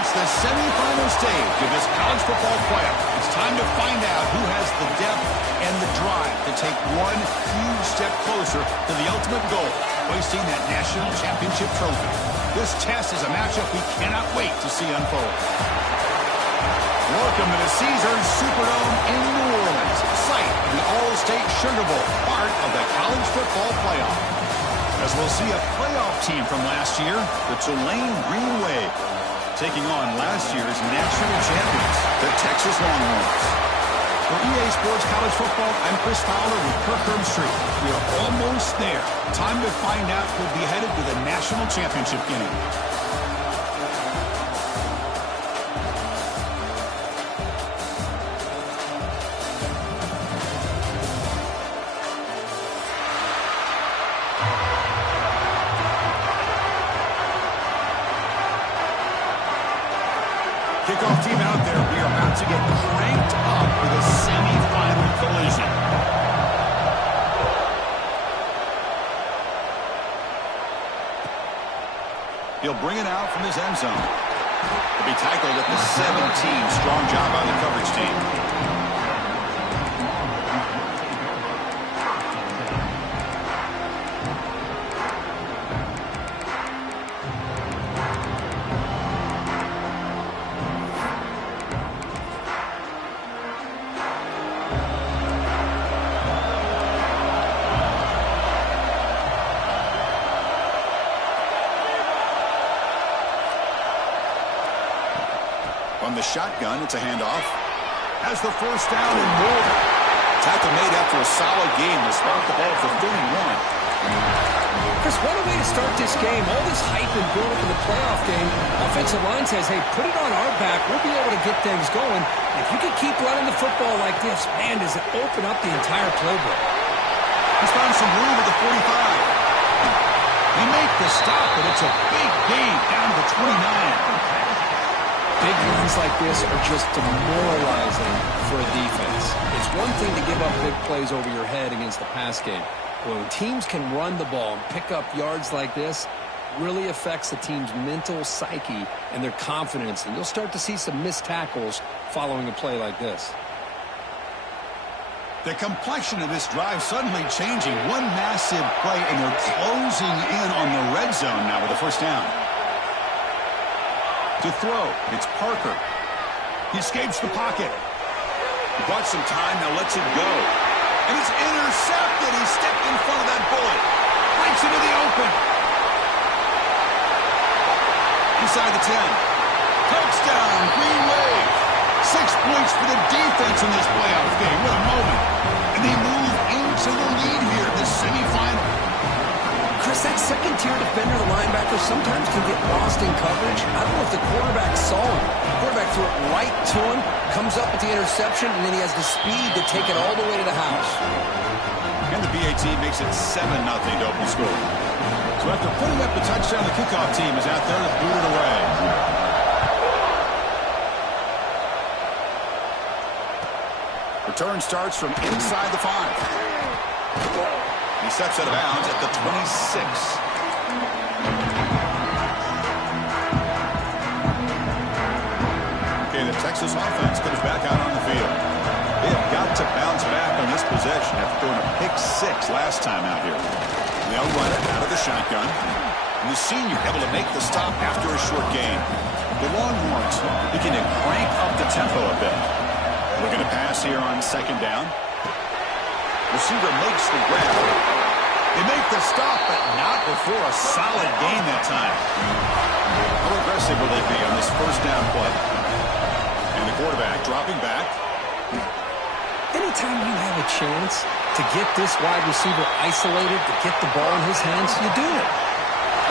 reached the semifinal stage of this college football playoff. It's time to find out who has the depth and the drive to take one huge step closer to the ultimate goal, hoisting that national championship trophy. This test is a matchup we cannot wait to see unfold. Welcome to the Caesars Superdome in New Orleans, site of the All-State Sugar Bowl, part of the college football playoff. As we'll see a playoff team from last year, the Tulane Green Wave, taking on last year's national champions, the Texas Longhorns. For EA Sports College Football, I'm Chris Fowler with Kirk Herbstreit. We are almost there. Time to find out who'll be headed to the national championship game. Kickoff team out there. We are about to get cranked up for the semifinal collision. He'll bring it out from his end zone. He'll be tackled at the 17. Strong job by the coverage team. On the shotgun, it's a handoff. Has the first down and more. Tackle made after a solid game to start the ball for 31. Chris, what a way to start this game. All this hype and build up in the playoff game. Offensive line says, hey, put it on our back. We'll be able to get things going. If you can keep running the football like this, man, does it open up the entire playbook. He's found some room at the 45. They make the stop, but it's a big gain down to the 29. Big runs like this are just demoralizing for a defense. It's one thing to give up big plays over your head against the pass game. But when teams can run the ball and pick up yards like this, it really affects the team's mental psyche and their confidence. And you'll start to see some missed tackles following a play like this. The complexion of this drive suddenly changing. One massive play, and they're closing in on the red zone now with a first down. To throw, it's Parker. He escapes the pocket. He bought some time, now lets it go. And it's intercepted. He stepped in front of that bullet. Breaks into the open. Inside the 10. Touchdown, Green Wave. 6 points for the defense in this playoff game. What a moment. And they move into the lead here in the semifinal. Chris, that second-tier defender, the linebacker, sometimes can get lost in coverage. I don't know if the quarterback saw him. The quarterback threw it right to him, comes up with the interception, and then he has the speed to take it all the way to the house. And the BAT makes it 7-0 to open the score. So after putting up the touchdown, the kickoff team is out there to boot it away. Return starts from inside the 5. He steps out of bounds at the 26. Okay, the Texas offense comes back out on the field. They have got to bounce back on this possession after throwing a pick 6 last time out here. They'll run it out of the shotgun. And the senior able to make the stop after a short gain. The Longhorns looking to crank up the tempo a bit. Looking to pass here on second down. Receiver makes the grab. They make the stop, but not before a solid gain that time. How aggressive will they be on this first down play? And the quarterback dropping back. Anytime you have a chance to get this wide receiver isolated, to get the ball in his hands, you do it.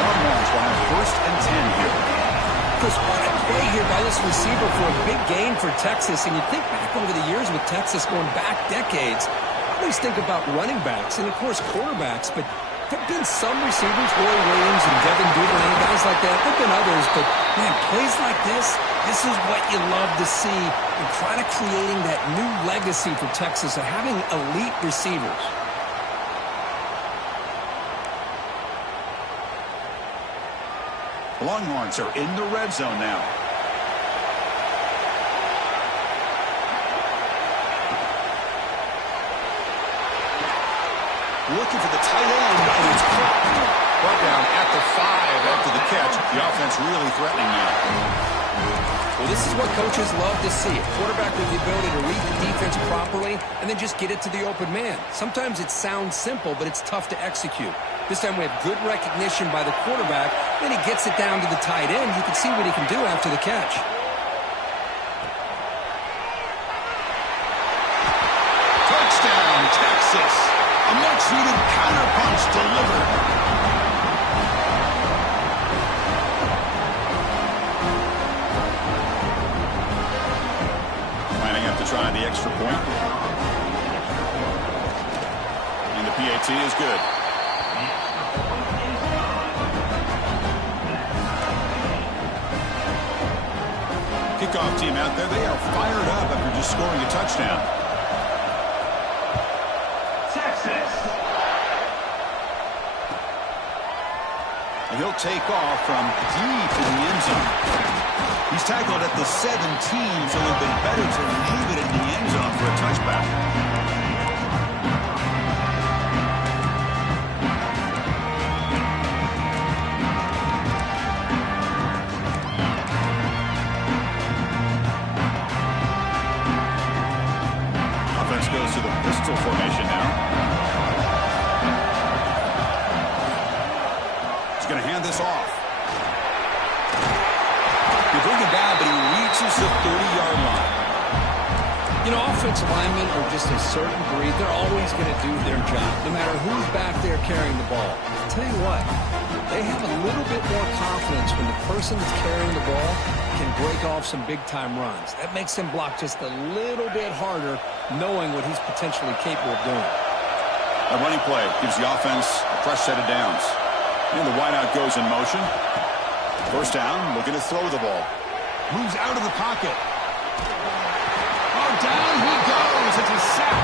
Longhorns will have first and 10 here. Chris, what a play here by this receiver for a big gain for Texas. And you think back over the years with Texas going back decades, I always think about running backs and, of course, quarterbacks, but there have been some receivers, Roy Williams and Devin Duvernay, guys like that. There have been others, but, man, plays like this is what you love to see and kind of creating that new legacy for Texas of having elite receivers. The Longhorns are in the red zone now. looking for the tight end, and it's caught. Brought down at the 5 after the catch. The offense really threatening now. Well, this is what coaches love to see. A quarterback with the ability to read the defense properly and then just get it to the open man. Sometimes it sounds simple, but it's tough to execute. This time we have good recognition by the quarterback. Then he gets it down to the tight end. You can see what he can do after the catch. Touchdown, Texas. A much-needed counterpunch delivered. Lining up to try the extra point. And the PAT is good. Kickoff team out there, they are fired up after just scoring a touchdown. Texas. And he'll take off from deep in the end zone. He's tackled at the 17, so it would have been better to leave it in the end zone for a touchback. Goes to the pistol formation now. He's going to hand this off. You bring it down, but he reaches the 30-yard line. You know, offensive linemen are just a certain breed. They're always going to do their job, no matter who's back there carrying the ball. I'll tell you what, they have a little bit more confidence when the person that's carrying the ball can break off some big-time runs. That makes him block just a little bit harder, knowing what he's potentially capable of doing. A running play gives the offense a fresh set of downs. And the wideout goes in motion. First down, looking to throw the ball. Moves out of the pocket. Oh, down he goes. It's a sack.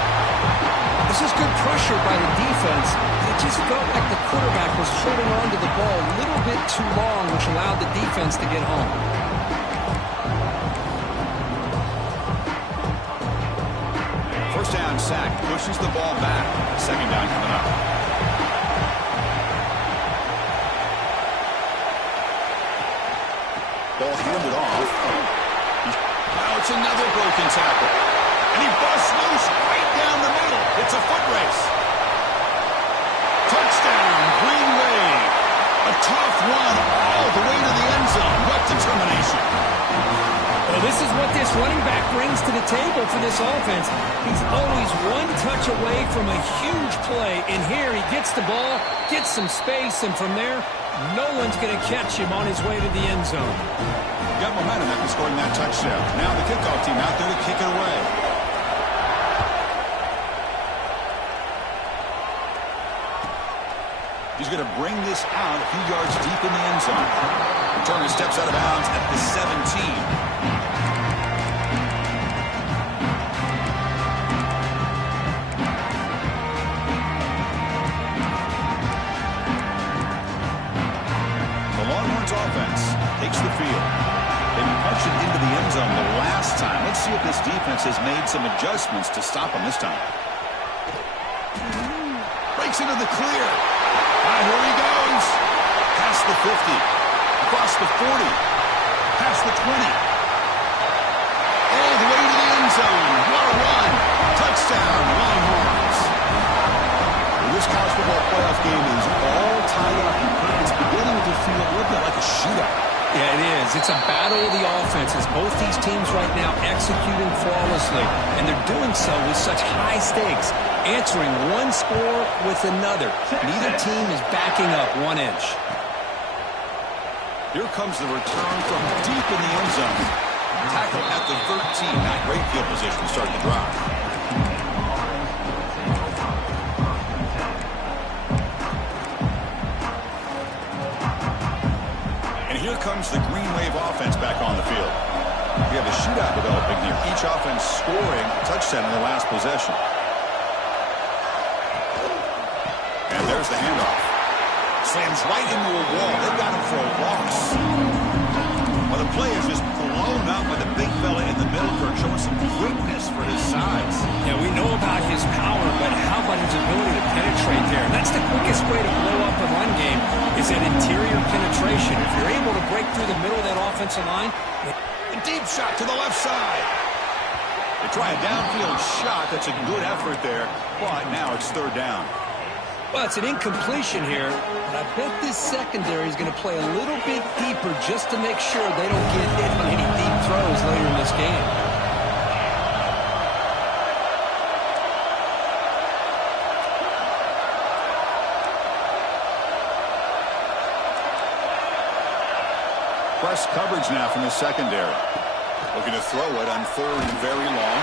This is good pressure by the defense. It just felt like the quarterback was holding on to the ball a little bit too long, which allowed the defense to get home. First down sack, pushes the ball back. Second down coming up. Ball handed off. Now it's another broken tackle. And he busts loose right down the middle. It's a foot race. Touchdown, Green Wave. A tough run all the way to the end zone. What determination. Well, this is what this running back brings to the table for this offense. He's always one touch away from a huge play. And here he gets the ball, gets some space, and from there, no one's going to catch him on his way to the end zone. Got momentum after scoring that touchdown. Now the kickoff team out there to kick it away. He's going to bring this out a few yards deep in the end zone. Returner steps out of bounds at the 17. Offense takes the field. They punched it into the end zone the last time. Let's see if this defense has made some adjustments to stop them this time. Breaks into the clear. Here he goes. Past the 50. Across the 40. Past the 20. All the way to the end zone. What a run. Touchdown, Longhorns. This college football playoff game is all tied up. It's beginning to feel a little bit like a shootout. Yeah, it is. It's a battle of the offenses. Both these teams right now executing flawlessly, and they're doing so with such high stakes, answering one score with another. Neither team is backing up 1 inch. Here comes the return from deep in the end zone. Tackle at the 13. Not great field position to start the drive. Here comes the Green Wave offense back on the field. We have a shootout developing here. Each offense scoring a touchdown in the last possession. And there's the handoff. Slams right into a wall. They've got him for a loss. Well, the play is just blown up by the big fella in the middle, Kirk, showing some quickness for his size. Yeah, we know about his power, but how about his ability to penetrate there? That's the quickest way to blow up a run game, is that interior penetration. If you're able to break through the middle of that offensive line. A deep shot to the left side. They try a downfield shot. That's a good effort there, but now it's third down. Well, it's an incompletion here, but I bet this secondary is going to play a little bit deeper just to make sure they don't get hit on any deep throws later in this game. Press coverage now from the secondary. Looking to throw it on third and very long.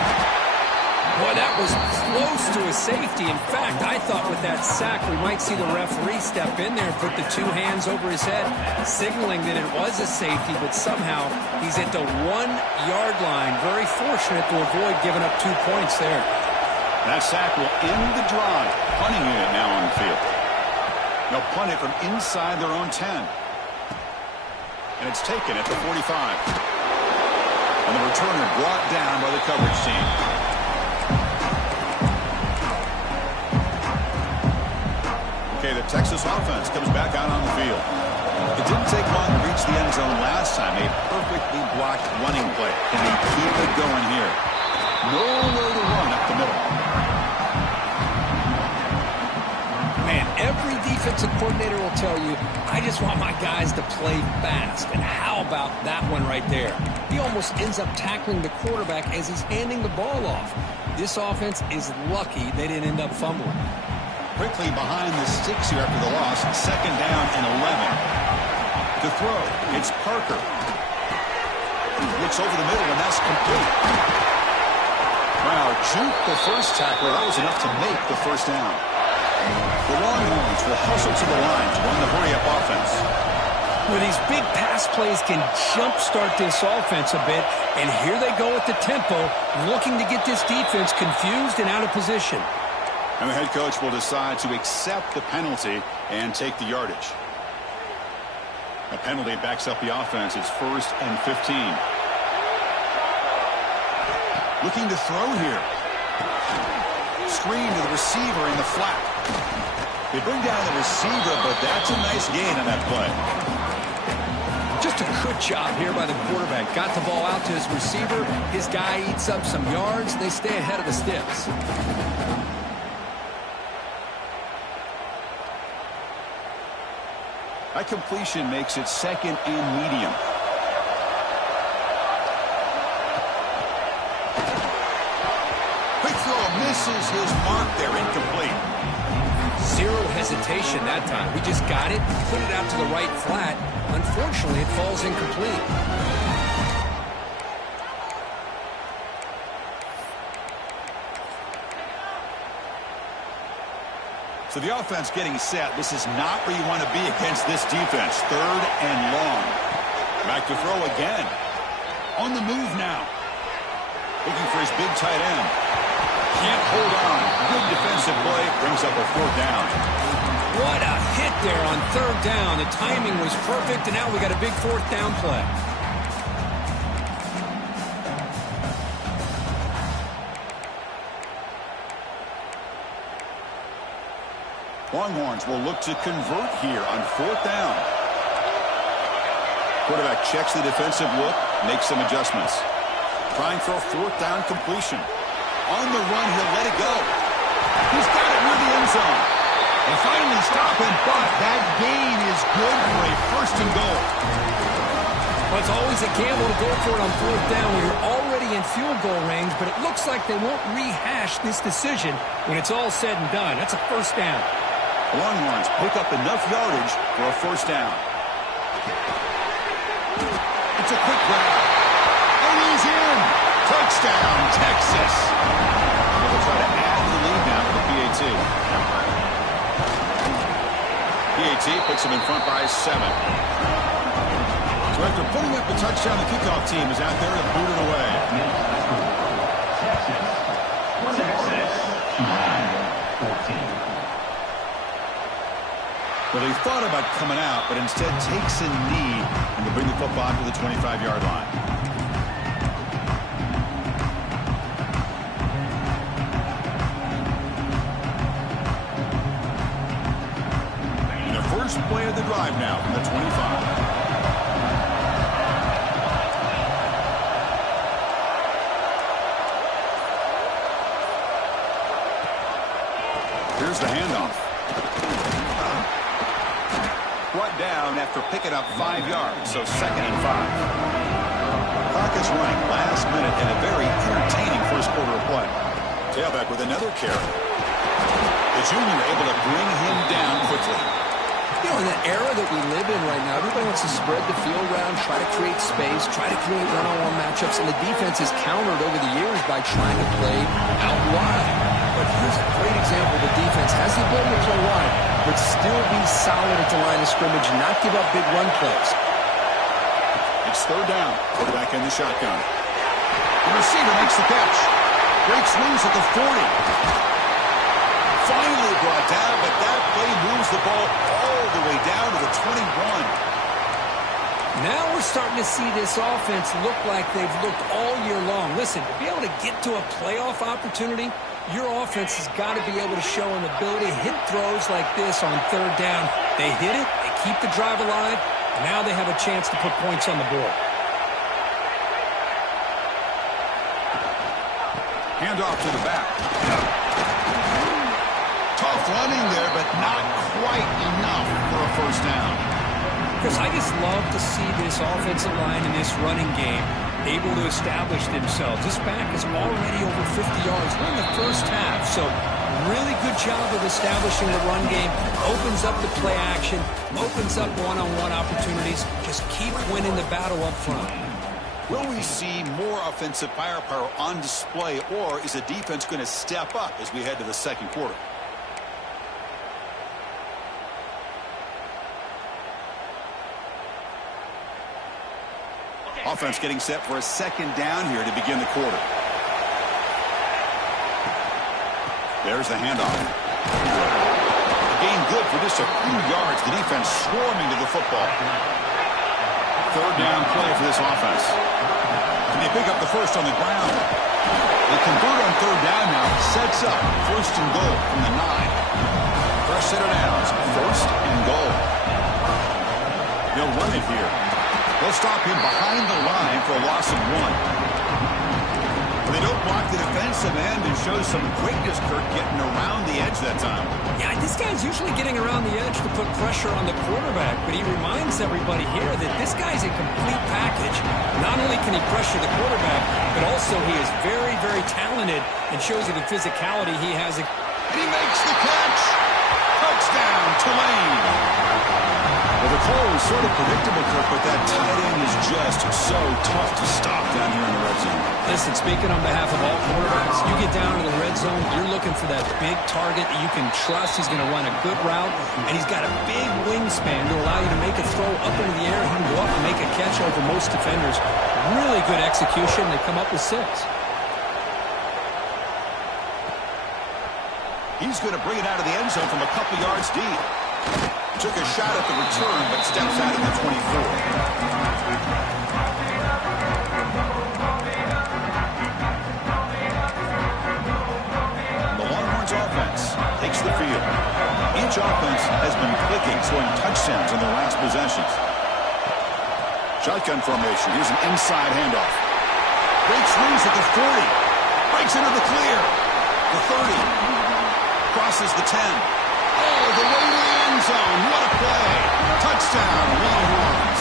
Boy, that was close to a safety. In fact, I thought with that sack we might see the referee step in there and put the two hands over his head, signaling that it was a safety, but somehow he's at the 1-yard line. Very fortunate to avoid giving up 2 points there. That sack will end the drive. Punting unit now on the field. They'll punt it from inside their own 10. And it's taken at the 45. And the returner brought down by the coverage team. Okay, the Texas offense comes back out on the field. It didn't take long to reach the end zone last time. A perfectly blocked running play. Can they keep it going here? Nowhere to run up the middle. Man, every defensive coordinator will tell you, I just want my guys to play fast. And how about that one right there? He almost ends up tackling the quarterback as he's handing the ball off. This offense is lucky they didn't end up fumbling. Quickly behind the sticks here after the loss. Second down and 11. To throw, it's Parker. Looks over the middle, and that's complete. Wow, juke the first tackler. That was enough to make the first down. The Longhorns will hustle to the line to run the hurry-up offense. Well, these big pass plays can jumpstart this offense a bit, and here they go at the tempo, looking to get this defense confused and out of position. And the head coach will decide to accept the penalty and take the yardage. A penalty backs up the offense. It's 1st and 15. Looking to throw here. Screen to the receiver in the flat. They bring down the receiver, but that's a nice gain on that play. Just a good job here by the quarterback. Got the ball out to his receiver. His guy eats up some yards. They stay ahead of the sticks. That completion makes it 2nd and medium. Quick throw misses his mark there, incomplete. Zero hesitation that time. We just got it, put it out to the right flat. Unfortunately, it falls incomplete. So the offense getting set. This is not where you want to be against this defense. 3rd and long. Back to throw again. On the move now. Looking for his big tight end. Can't hold on. Good defensive play. Brings up a 4th down. What a hit there on 3rd down. The timing was perfect, and now we got a big 4th down play. Longhorns will look to convert here on 4th down. Quarterback checks the defensive look, makes some adjustments. Trying for a 4th down completion. On the run, he'll let it go. He's got it near the end zone. They finally stop him, but that gain is good for a 1st and goal. Well, it's always a gamble to go for it on 4th down when you're already in field goal range, but it looks like they won't rehash this decision when it's all said and done. That's a 1st down. The Longhorns pick up enough yardage for a 1st down. It's a quick grab. And he's in. Touchdown, Texas. They'll try to add to the lead now for the PAT. PAT puts them in front by 7. So after putting up the touchdown, the kickoff team is out there to boot it away. Well, they thought about coming out, but instead takes a knee and to bring the football to the 25-yard line. play of the drive now from the 25. Here's the handoff. Brought down after picking up 5 yards, so 2nd and 5. Clock is running last minute in a very entertaining first quarter of play. Tailback with another carry. The junior able to bring him down quickly. You know, in the era that we live in right now, everybody wants to spread the field around, try to create space, try to create one-on-one matchups, and the defense is countered over the years by trying to play out wide. But here's a great example. The defense has the ability to play wide, but still be solid at the line of scrimmage, not give up big run plays. It's 3rd down. Quarterback in the shotgun. The receiver makes the catch. Great swings at the 40. Finally brought down, but that play moves the ball all the way down to the 21. Now we're starting to see this offense look like they've looked all year long. Listen, to be able to get to a playoff opportunity, your offense has got to be able to show an ability to hit throws like this on 3rd down. They hit it, they keep the drive alive, and now they have a chance to put points on the board. Hand off to the back. Tough running there, but not quite enough for a 1st down. Chris, I just love to see this offensive line in this running game able to establish themselves. This back is already over 50 yards. We're in the first half, so really good job of establishing the run game. Opens up the play action, opens up one-on-one opportunities. Just keep winning the battle up front. Will we see more offensive firepower on display, or is the defense going to step up as we head to the 2nd quarter? Offense getting set for a 2nd down here to begin the quarter. There's the handoff. Gain good for just a few yards. The defense swarming to the football. 3rd down play for this offense. And they pick up the first on the ground. They convert on 3rd down now. Sets up 1st and goal from the 9. First set of downs. 1st and goal. They'll run it here. They'll stop him behind the line for a loss of 1. They don't block the defensive end and show some quickness, Kirk, getting around the edge that time. Yeah, this guy's usually getting around the edge to put pressure on the quarterback, but he reminds everybody here that this guy's a complete package. Not only can he pressure the quarterback, but also he is very, very talented and shows you the physicality he has. And he makes the catch. Touchdown, Tulane. Well, the call was sort of predictable, Kirk, but that tight end is just so tough to stop down here in the red zone. Listen, speaking on behalf of all quarterbacks, you get down to the red zone, you're looking for that big target that you can trust. He's going to run a good route, and he's got a big wingspan to allow you to make a throw up into the air. He can go up and make a catch over most defenders. Really good execution. They come up with 6. He's going to bring it out of the end zone from a couple yards deep. Took a shot at the return, but steps out of the 24. The Longhorns offense takes the field. Each offense has been clicking, scoring touchdowns in their last possessions. Shotgun formation. Here's an inside handoff. Great swings at the 40. Breaks into the clear. The 30. Crosses the 10. Oh, the way to the end zone. What a play. Touchdown, Longhorns.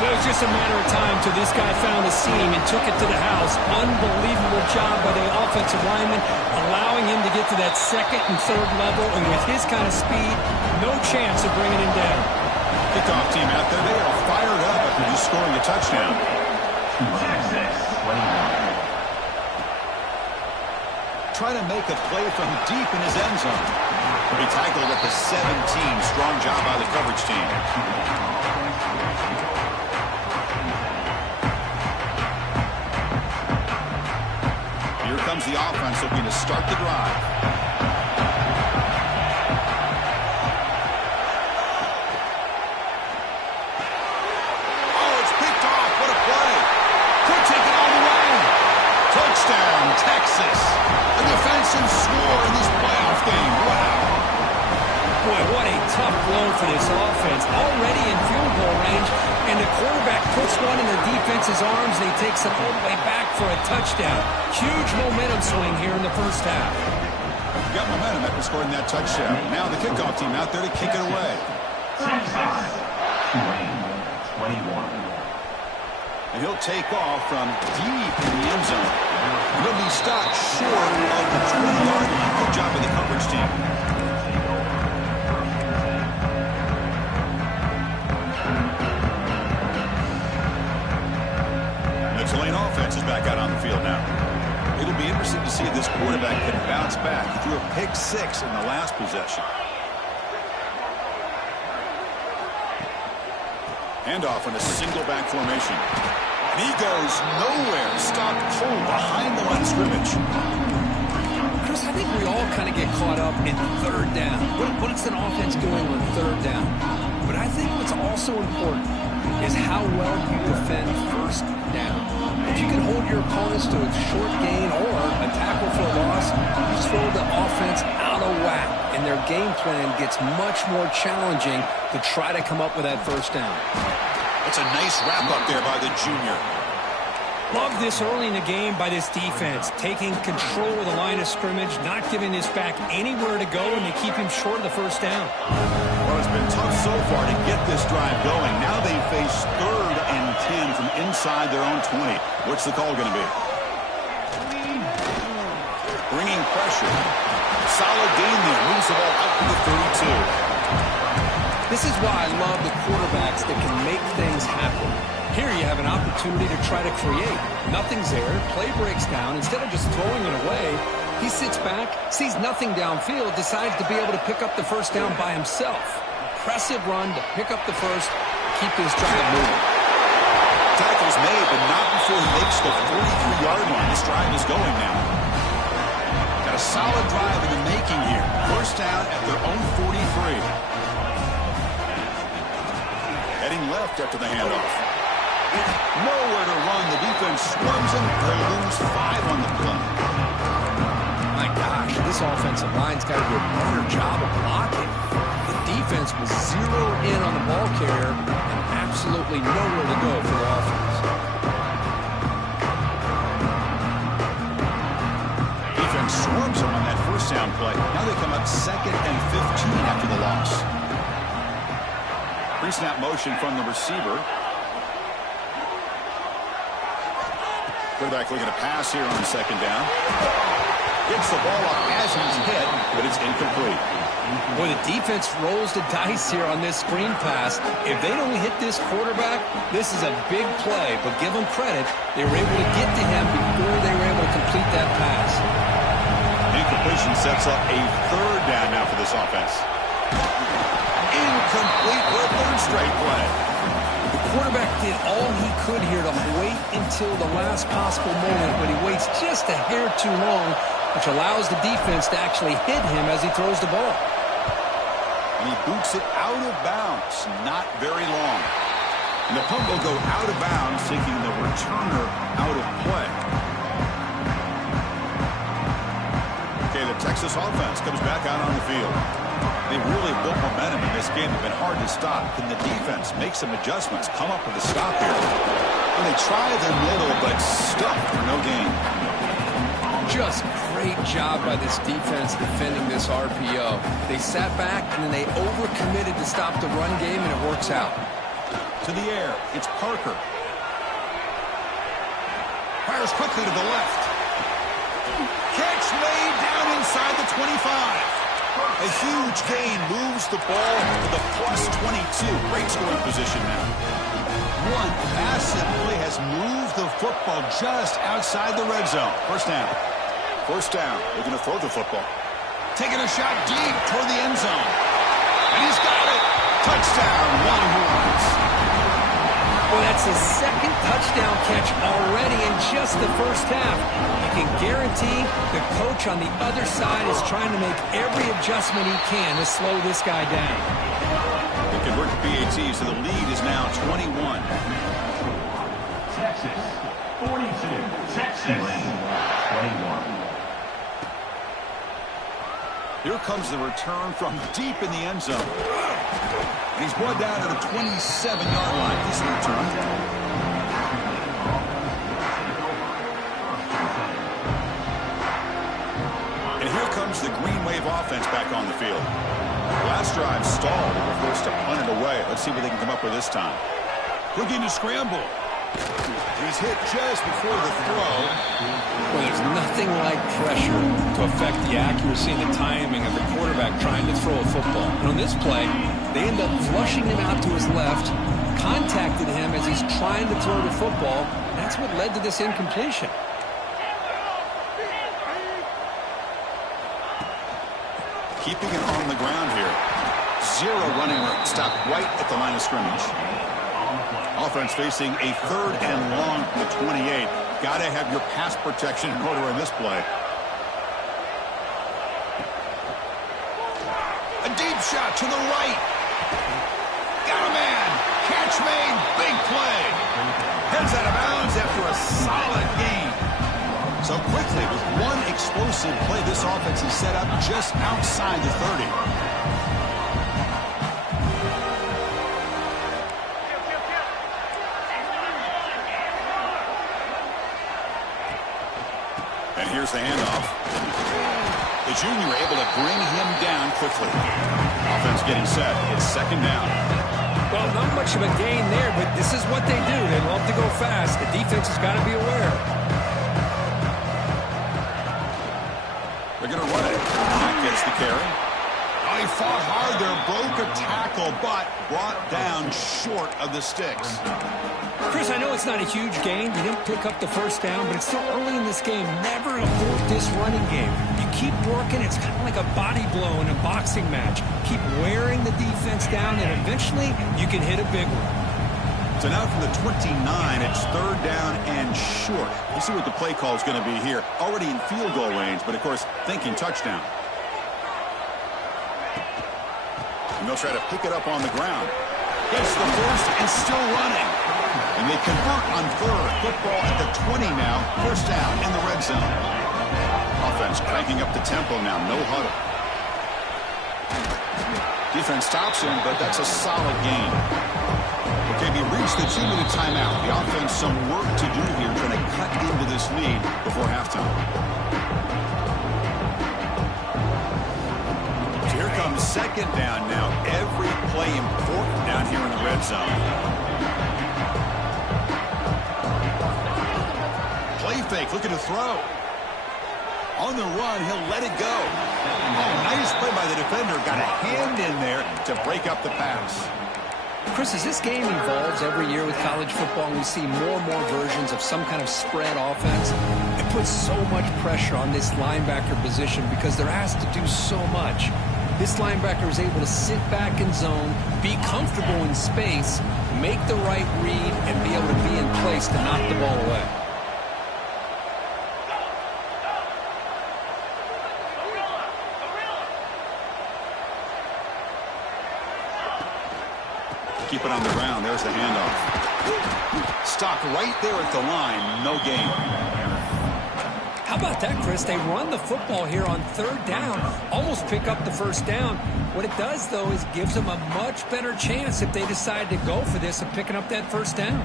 It was just a matter of time till this guy found the seam and took it to the house. Unbelievable job by the offensive lineman, allowing him to get to that 2nd and 3rd level, and with his kind of speed, no chance of bringing him down. Kickoff team out there. They are fired up after just scoring a touchdown. Trying to make a play from deep in his end zone. He tackled at the 17. Strong job by the coverage team. Here comes the offense looking to start the drive. Oh, it's picked off. What a play. Could take it all the way. Touchdown, Texas. A defensive score in this playoff game. Wow. Boy, what a tough blow for this offense. Already in field goal range, and the quarterback puts one in the defense's arms, and he takes it all the way back for a touchdown. Huge momentum swing here in the first half. Got momentum after scoring that touchdown. Now the kickoff team out there to kick it away. Tulane, 21. And he'll take off from deep in the end zone. He'll be stopped short of the 20-yard line. Good job by the coverage team. The Tulane offense is back out on the field now. It'll be interesting to see if this quarterback can bounce back. He threw a pick 6 in the last possession. Handoff in a single back formation. And he goes nowhere. Stopped cold behind the line of scrimmage. Chris, I think we all kind of get caught up in third down. What's an offense doing on third down? But I think what's also important is how well you defend first down. If you can hold your opponents to a short gain or a tackle for a loss, you throw the offense out of whack, and their game plan gets much more challenging to try to come up with that first down. That's a nice wrap up there by the junior. Love this early in the game by this defense, taking control of the line of scrimmage, not giving this back anywhere to go, and they keep him short of the first down. Well, it's been tough so far to get this drive going. Now they face 3rd and 10 from inside their own 20. What's the call going to be? Bringing pressure. Solid gain there. Moves the ball up to the 32. This is why I love the quarterbacks that can make things happen. Here you have an opportunity to try to create. Nothing's there. Play breaks down. Instead of just throwing it away, he sits back, sees nothing downfield, decides to be able to pick up the first down by himself. Impressive run to pick up the first, keep this drive moving. Tackle's made, but not before he makes the 43-yard line. This drive is going now. Got a solid drive in the making here. First down at their own 43. Heading left after the handoff. Nowhere to run. The defense swarms him. They lose 5 on the play. My gosh, this offensive line's got to do a better job of blocking. The defense was zeroed in on the ball carrier and absolutely nowhere to go for the offense. Defense swarms him on that first down play. Now they come up 2nd and 15 after the loss. Pre-snap motion from the receiver. Quarterback looking to pass here on 2nd down. Gets the ball up as he's hit, but it's incomplete. Boy, the defense rolls the dice here on this screen pass. If they don't hit this quarterback, this is a big play. But give them credit, they were able to get to him before they were able to complete that pass. Incompletion sets up a 3rd down now for this offense. Incomplete for a 3rd straight play. Quarterback did all he could here to wait until the last possible moment, but he waits just a hair too long, which allows the defense to actually hit him as he throws the ball. And he boots it out of bounds, not very long. And the punt will go out of bounds, taking the returner out of play. Okay, the Texas offense comes back out on the field. They really built momentum in this game. It's been hard to stop. Can the defense make some adjustments, come up with a stop here? And they try them little, but stuck for no gain. Just great job by this defense defending this RPO. They sat back, and then they overcommitted to stop the run game, and it works out. To the air, it's Parker. Fires quickly to the left. Catch made down inside the 25. A huge gain moves the ball to the +22. Great scoring position now. One pass simply has moved the football just outside the red zone. First down. First down. They're going to throw the football. Taking a shot deep toward the end zone. And he's got it. Touchdown, Longhorns. Well, that's his 2nd touchdown catch already in just the first half. You can guarantee the coach on the other side is trying to make every adjustment he can to slow this guy down. They convert to PAT, so the lead is now 21. Texas, 42. Texas, 21. Here comes the return from deep in the end zone. And he's brought down to the 27-yard line. This return. And here comes the Green Wave offense back on the field. Last drive stalled. They were forced to punt it away. Let's see what they can come up with this time. Looking to scramble. He's hit just before the throw. Well, there's nothing like pressure to affect the accuracy and the timing of the quarterback trying to throw a football. And on this play, they end up flushing him out to his left, contacted him as he's trying to throw the football. That's what led to this incompletion. Keeping it on the ground here. Zero running room. Stopped right at the line of scrimmage. Offense facing a 3rd and long from the 28. Got to have your pass protection in order in this play. A deep shot to the right. Got a man. Catch made. Big play. Heads out of bounds after a solid game. So quickly, with one explosive play, this offense is set up just outside the 30. And here's the handoff. The junior able to bring him down quickly. Offense getting set. It's 2nd down. Well, not much of a gain there, but this is what they do. They love to go fast. The defense has got to be aware. They're going to run it. That gets the carry. Oh, he fought hard there. Broke a tackle, but brought down short of the sticks. Chris, I know it's not a huge gain. You didn't pick up the 1st down, but it's still early in this game. Never abort this running game. You keep working. It's kind of like a body blow in a boxing match. Keep wearing the defense down, and eventually you can hit a big one. So now from the 29, it's 3rd down and short. We'll see what the play call is going to be here. Already in field goal range, but of course thinking touchdown. And they'll try to pick it up on the ground. Gets the first and still running. And they convert on 3rd. Football at the 20 now. 1st down in the red zone. Offense cranking up the tempo now. No huddle. Defense stops him, but that's a solid gain. Okay, we reached the 2-minute timeout. The offense some work to do here, trying to cut into this lead before halftime. So here comes 2nd down now. Every play important down here in the red zone. Play fake, looking to throw. On the run, he'll let it go. Oh, nice play by the defender. Got a hand in there to break up the pass. Chris, as this game evolves every year with college football, and we see more and more versions of some kind of spread offense, it puts so much pressure on this linebacker position because they're asked to do so much. This linebacker is able to sit back in zone, be comfortable in space, make the right read, and be able to be in place to knock the ball away. Keep it on the ground. There's the handoff. Stopped right there at the line. No gain. How about that, Chris? They run the football here on 3rd down. Almost pick up the 1st down. What it does, though, is gives them a much better chance if they decide to go for this of picking up that 1st down.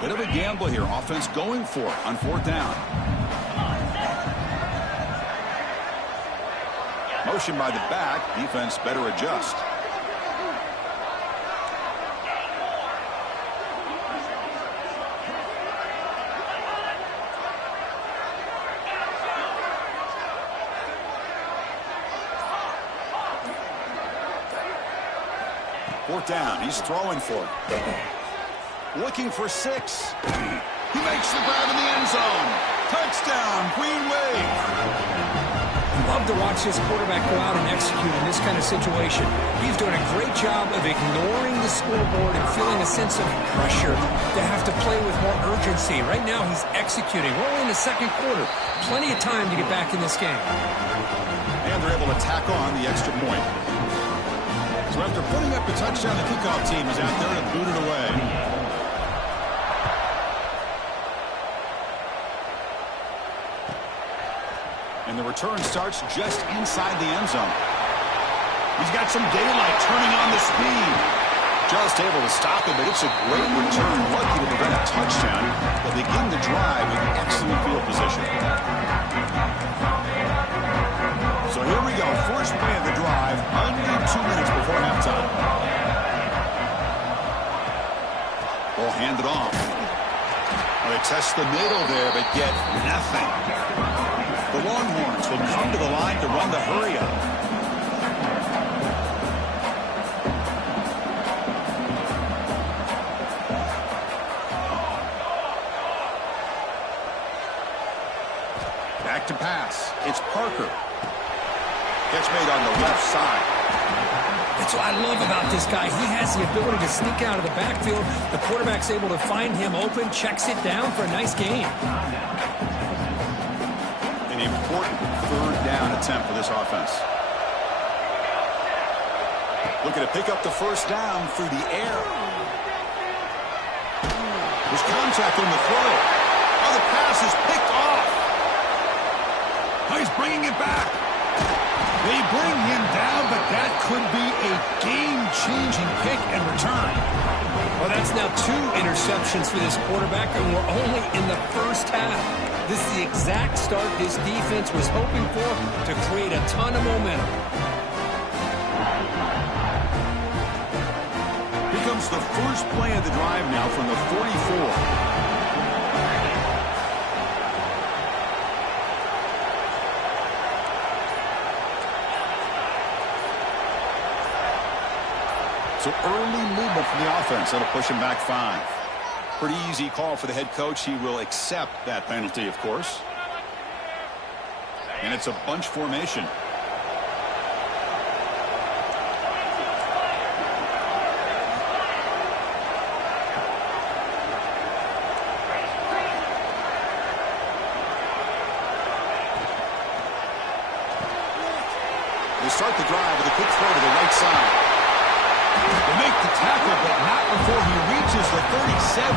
Bit of a gamble here. Offense going for it on 4th down. Motion by the back. Defense better adjust. Fourth down. He's throwing for it. Looking for 6. He makes the grab in the end zone. Touchdown, Green Wave. Love to watch this quarterback go out and execute in this kind of situation. He's doing a great job of ignoring the scoreboard and feeling a sense of pressure to have to play with more urgency. Right now, he's executing. We're only in the 2nd quarter. Plenty of time to get back in this game. And they're able to tack on the extra point. So after putting up the touchdown, the kickoff team is out there to boot it away. And the return starts just inside the end zone. He's got some daylight turning on the speed. Just able to stop it, but it's a great return. Lucky to prevent a touchdown. They'll begin the drive with excellent field position. So here we go. First play of the drive. Under 2 minutes before halftime. Ball handed off. Well, they test the middle there, but get nothing. The Longhorns will come to the line to run the hurry up. Back to pass. It's Parker. Catch made on the left side. That's what I love about this guy. He has the ability to sneak out of the backfield. The quarterback's able to find him open, checks it down for a nice gain. An important third down attempt for this offense. Looking to pick up the first down through the air. There's contact on the throw. Oh, the pass is picked off. Oh, he's bringing it back. They bring him down, but that could be a game-changing pick and return. Well, that's now 2 interceptions for this quarterback, and we're only in the first half. This is the exact start his defense was hoping for to create a ton of momentum. Here comes the first play of the drive now from the 44. So early movement from the offense. That'll push him back 5. Pretty easy call for the head coach. He will accept that penalty, of course. And it's a bunch formation. They start the drive with a quick throw to the right side. They make the tackle, but not before he reaches the 37.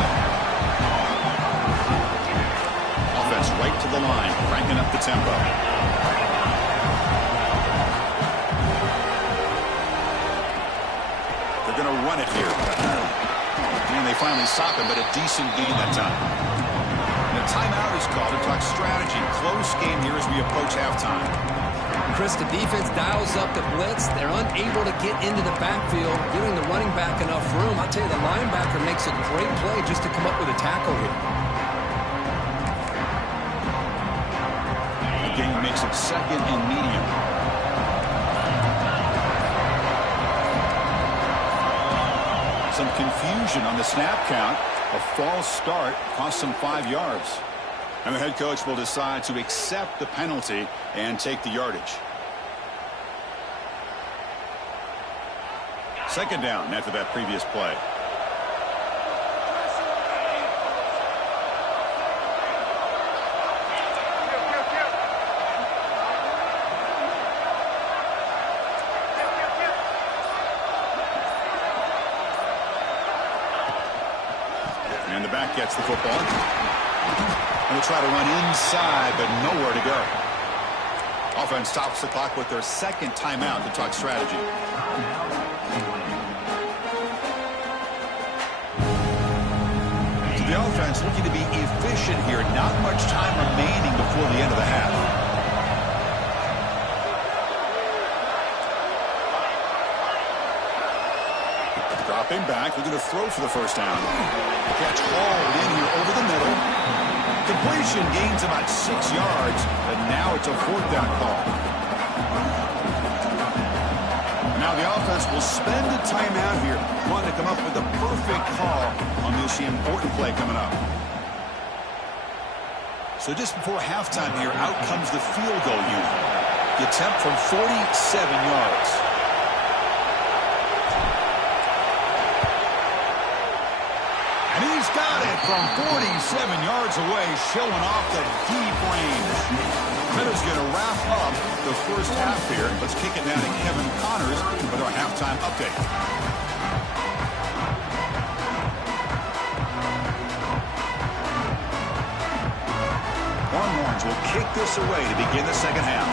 Offense right to the line, cranking up the tempo. They're going to run it here. And they finally stop him, but a decent gain that time. And a timeout is called to talk strategy. Close game here as we approach halftime. Chris, the defense dials up the blitz. They're unable to get into the backfield, giving the running back enough room. I'll tell you, the linebacker makes a great play just to come up with a tackle here. The game makes it 2nd and medium. Some confusion on the snap count. A false start cost them 5 yards. And the head coach will decide to accept the penalty and take the yardage. 2nd down after that previous play. And the back gets the football. And they'll try to run inside, but nowhere to go. Offense stops the clock with their 2nd timeout to talk strategy. So the offense looking to be efficient here. Not much time remaining before the end of the half. Dropping back, looking to throw for the first down. Catch hauled in here over the middle. Completion gains about 6 yards, but now it's a 4th down call. Now the offense will spend a timeout here, wanting to come up with the perfect call on this important play coming up. So just before halftime here, out comes the field goal unit. The attempt from 47 yards. And he's got it from 47 yards away, showing off the deep range. Penner's going to wrap up the first half here. Let's kick it now to Kevin Connors with our halftime update. Longhorns offense will kick this away to begin the second half.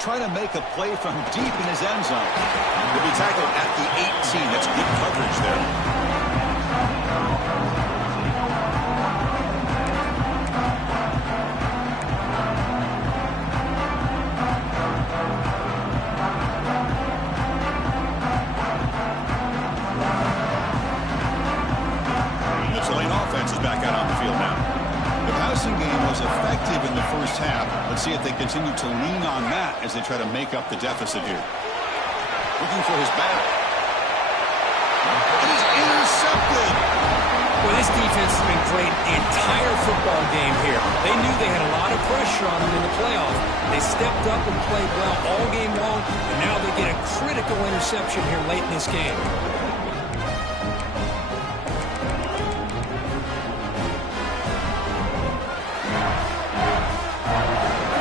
Trying to make a play from deep in his end zone. He'll be tackled at the 18. That's good coverage there. The Tulane offense is back out on the field now. The passing game was effective in the first half. Let's see if they continue to lean on that as they try to make up the deficit here. Looking for his back. And he's intercepted. Well, this defense has been great the entire football game here. They knew they had a lot of pressure on them in the playoffs. They stepped up and played well all game long, and now they get a critical interception here late in this game.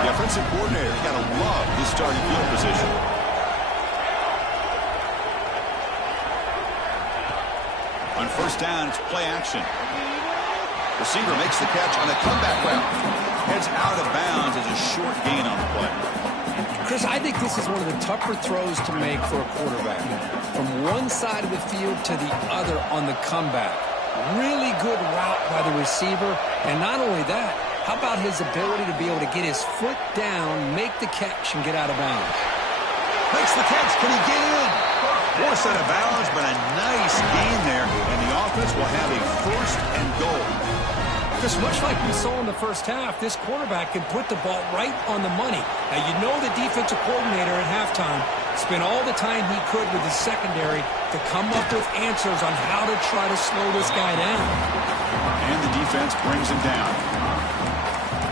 Defensive coordinator, you gotta love his starting field position. On first down, it's play action. Receiver makes the catch on a comeback route. Heads out of bounds as a short gain on the play. Chris, I think this is one of the tougher throws to make for a quarterback. From one side of the field to the other on the comeback. Really good route by the receiver. And not only that, how about his ability to be able to get his foot down, make the catch, and get out of bounds? Makes the catch. Can he get in? Forced out of bounds, but a nice gain there. And the offense will have a first and goal. Because much like we saw in the first half, this quarterback can put the ball right on the money. Now, you know the defensive coordinator at halftime spent all the time he could with his secondary to come up with answers on how to try to slow this guy down. And the defense brings him down.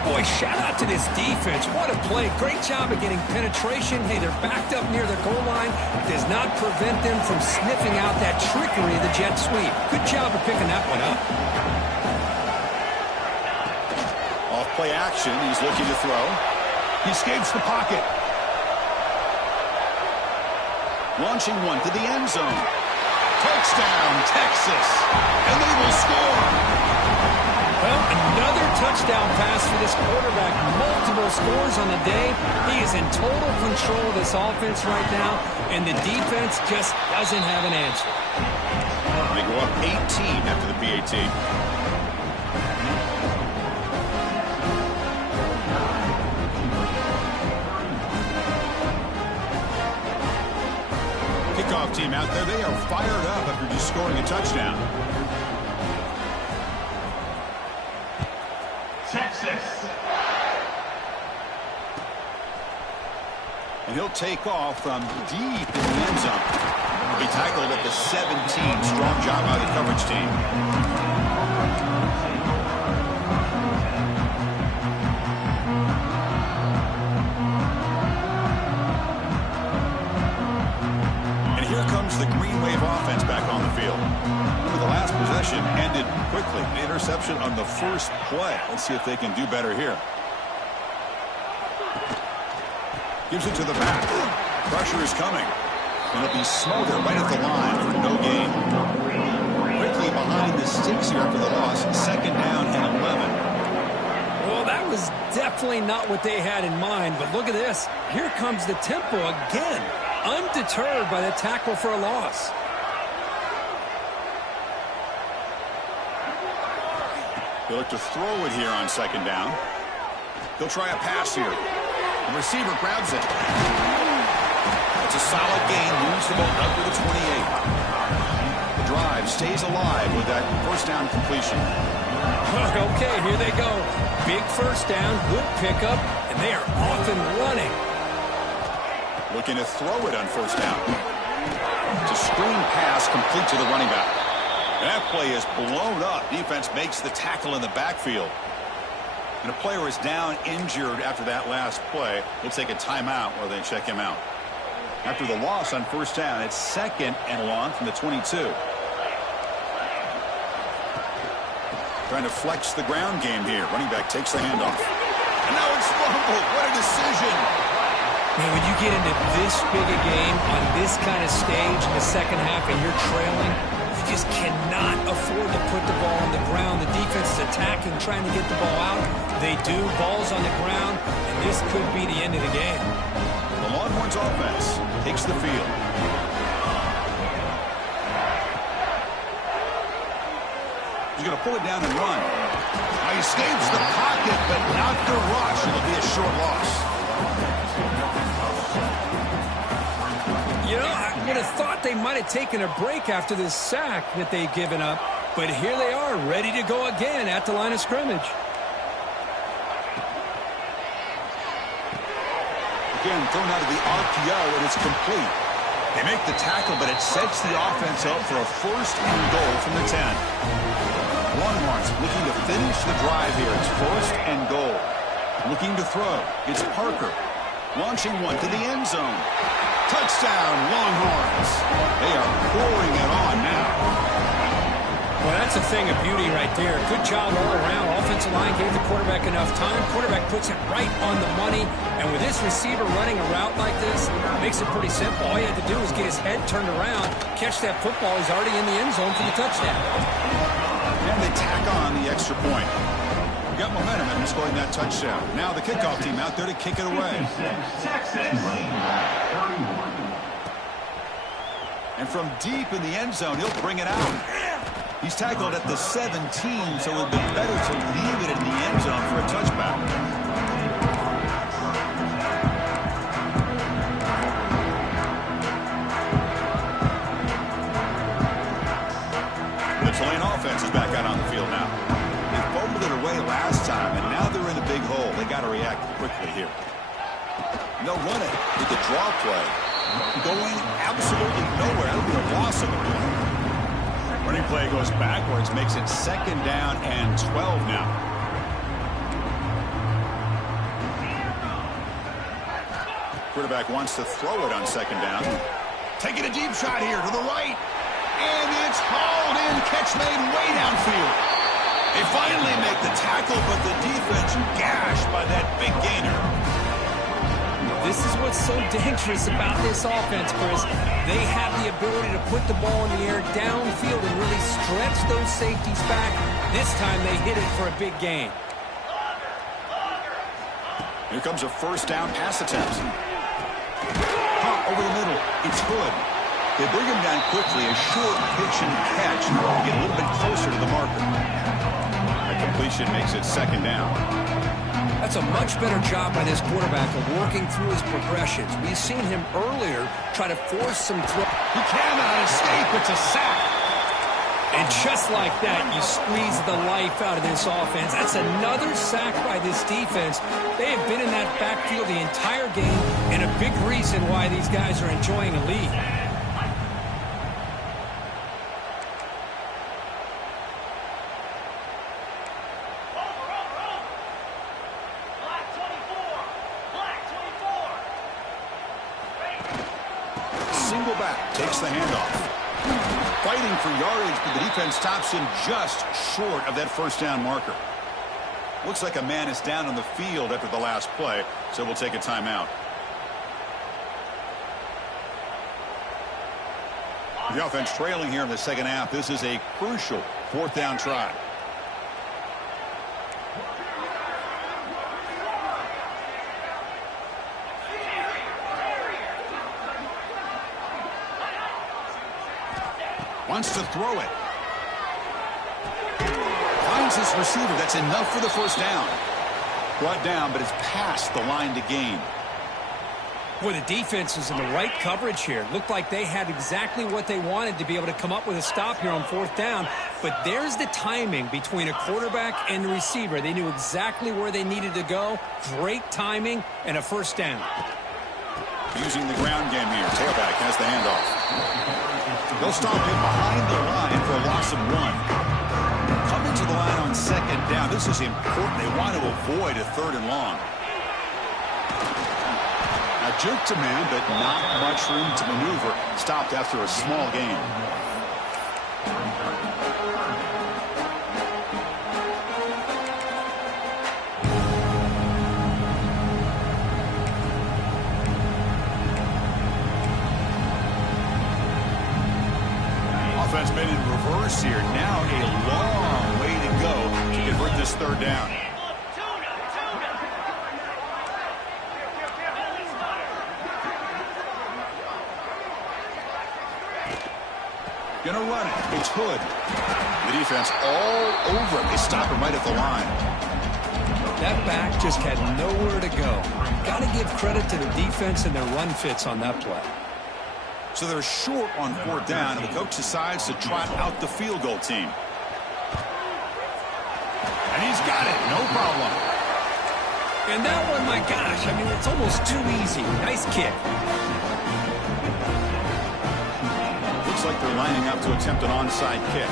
Boy, shout out to this defense. What a play. Great job of getting penetration. Hey, they're backed up near the goal line. Does not prevent them from sniffing out that trickery of the jet sweep. Good job of picking that one up. Off play action. He's looking to throw. He escapes the pocket. Launching one to the end zone. Touchdown, Texas. And they will score. Well, another touchdown pass for this quarterback. Multiple scores on the day. He is in total control of this offense right now, and the defense just doesn't have an answer. They go up 18 after the PAT. Kickoff team out there. They are fired up after just scoring a touchdown. Texas. And he'll take off from deep in the end zone. He'll be tackled at the 17. Strong job by the coverage team. And here comes the Green Wave offense back on the field. Remember, the last possession ended quickly. The interception on the first play. Let's see if they can do better here. Gives it to the back. Pressure is coming. And it'll be Smolder right at the line for no gain. Quickly behind the sticks here after the loss. Second down and 11. Well, that was definitely not what they had in mind, but look at this. Here comes the tempo again. Undeterred by the tackle for a loss. He'll look to throw it here on second down. He'll try a pass here. The receiver grabs it. It's a solid gain. Moves the ball up to the 28. The drive stays alive with that first down completion. Okay, here they go. Big first down, good pickup, and they are off and running. Looking to throw it on first down. It's a screen pass complete to the running back. That play is blown up. Defense makes the tackle in the backfield. And a player is down injured after that last play. We'll take a timeout while they check him out. After the loss on first down, it's second and long from the 22. Trying to flex the ground game here. Running back takes the handoff. And now it's fumbled. What a decision. Man, when you get into this big a game on this kind of stage in the second half and you're trailing, you just cannot afford to put the ball on the ground. The defense is attacking, trying to get the ball out. They do. Ball's on the ground, and this could be the end of the game. The Longhorns offense takes the field. He's going to pull it down and run. He escapes the pocket, but not the rush. It'll be a short loss. You know, I would have thought they might have taken a break after this sack that they've given up, but here they are, ready to go again at the line of scrimmage. Again, thrown out of the RPO, and it's complete. They make the tackle, but it sets the offense up for a first and goal from the 10. Longhorns looking to finish the drive here. It's first and goal. Looking to throw. It's Parker. Launching one to the end zone. Touchdown, Longhorns. They are pouring it on now. Well, that's a thing of beauty right there. Good job all around. Offensive line gave the quarterback enough time. Quarterback puts it right on the money. And with this receiver running a route like this, it makes it pretty simple. All he had to do was get his head turned around, catch that football. He's already in the end zone for the touchdown. And they tack on the extra point. Got momentum and scoring that touchdown. Now the kickoff team out there to kick it away. And from deep in the end zone, he'll bring it out. He's tackled at the 17, so it would be better to leave it in the end zone for a touchback. The Tulane offense is back out on the field now. They fumbled it away last time, and now they're in a big hole. They got to react quickly here. And they'll run it with the draw play. Going absolutely nowhere. That'll be a loss of a point. Running play goes backwards, makes it second down and 12 now. Quarterback wants to throw it on second down. Taking a deep shot here to the right. And it's hauled in. Catch made way downfield. They finally make the tackle, but the defense gashed by that big gainer. This is what's so dangerous about this offense, Chris. They have the ability to put the ball in the air downfield and really stretch those safeties back. This time they hit it for a big gain. Here comes a first down pass attempt. Pop over the middle. It's Hood. They bring him down quickly. A short pitch and catch to get a little bit closer to the marker. That completion makes it second down. That's a much better job by this quarterback of working through his progressions. We've seen him earlier try to force some throw. He cannot escape. It's a sack. And just like that, you squeeze the life out of this offense. That's another sack by this defense. They have been in that backfield the entire game, and a big reason why these guys are enjoying a lead. Single back, takes the handoff. Fighting for yardage, but the defense stops him just short of that first down marker. Looks like a man is down on the field after the last play, so we'll take a timeout. The offense trailing here in the second half. This is a crucial fourth down try. Wants to throw it. Finds his receiver. That's enough for the first down. Brought down, but it's past the line to gain. Boy, the defense was in the right coverage here. Looked like they had exactly what they wanted to be able to come up with a stop here on fourth down. But there's the timing between a quarterback and the receiver. They knew exactly where they needed to go. Great timing and a first down. Using the ground game here. Tailback has the handoff. They'll stop him behind the line for a loss of 1. Coming to the line on second down. This is important. They want to avoid a third and long. Now juke to man, but not much room to maneuver. Stopped after a small gain. Offense made in reverse here. Now a long way to go to convert this third down. Gonna run it. It's Hood. The defense all over him. They stop him right at the line. That back just had nowhere to go. Got to give credit to the defense and their run fits on that play. So they're short on fourth down, and the coach decides to trot out the field goal team. And he's got it. No problem. And that one, my gosh, I mean, it's almost too easy. Nice kick. Looks like they're lining up to attempt an onside kick.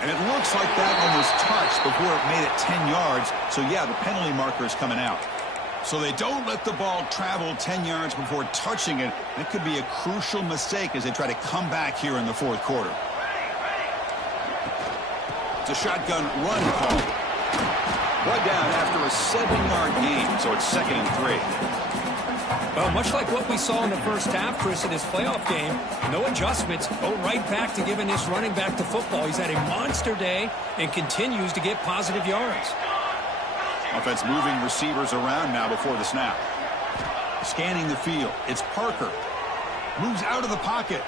And it looks like that one was touched before it made it 10 yards. So, yeah, the penalty marker is coming out. So they don't let the ball travel 10 yards before touching it. It could be a crucial mistake as they try to come back here in the fourth quarter. It's a shotgun run call. One down after a 7-yard gain, so it's 2nd and 3. Well, much like what we saw in the first half, Chris, in this playoff game, no adjustments. Go right back to giving this running back the football. He's had a monster day and continues to get positive yards. Offense moving receivers around now before the snap. Scanning the field. It's Parker. Moves out of the pocket.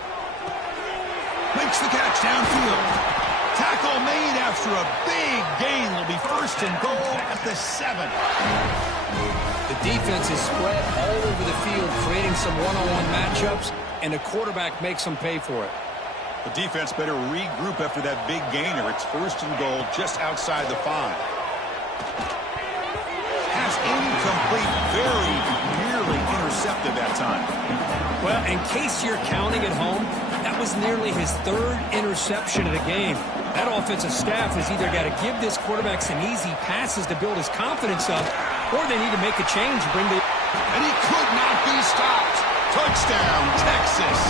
Makes the catch downfield. Tackle made after a big gain. Will be 1st and goal at the 7. The defense is spread all over the field, creating some one-on-one matchups, and the quarterback makes them pay for it. The defense better regroup after that big gainer. It's 1st and goal just outside the 5. Pass incomplete. Very nearly intercepted that time. Well, in case you're counting at home, that was nearly his 3rd interception of the game. That offensive staff has either got to give this quarterback some easy passes to build his confidence up, or they need to make a change and bring the... And he could not be stopped. Touchdown, Texas.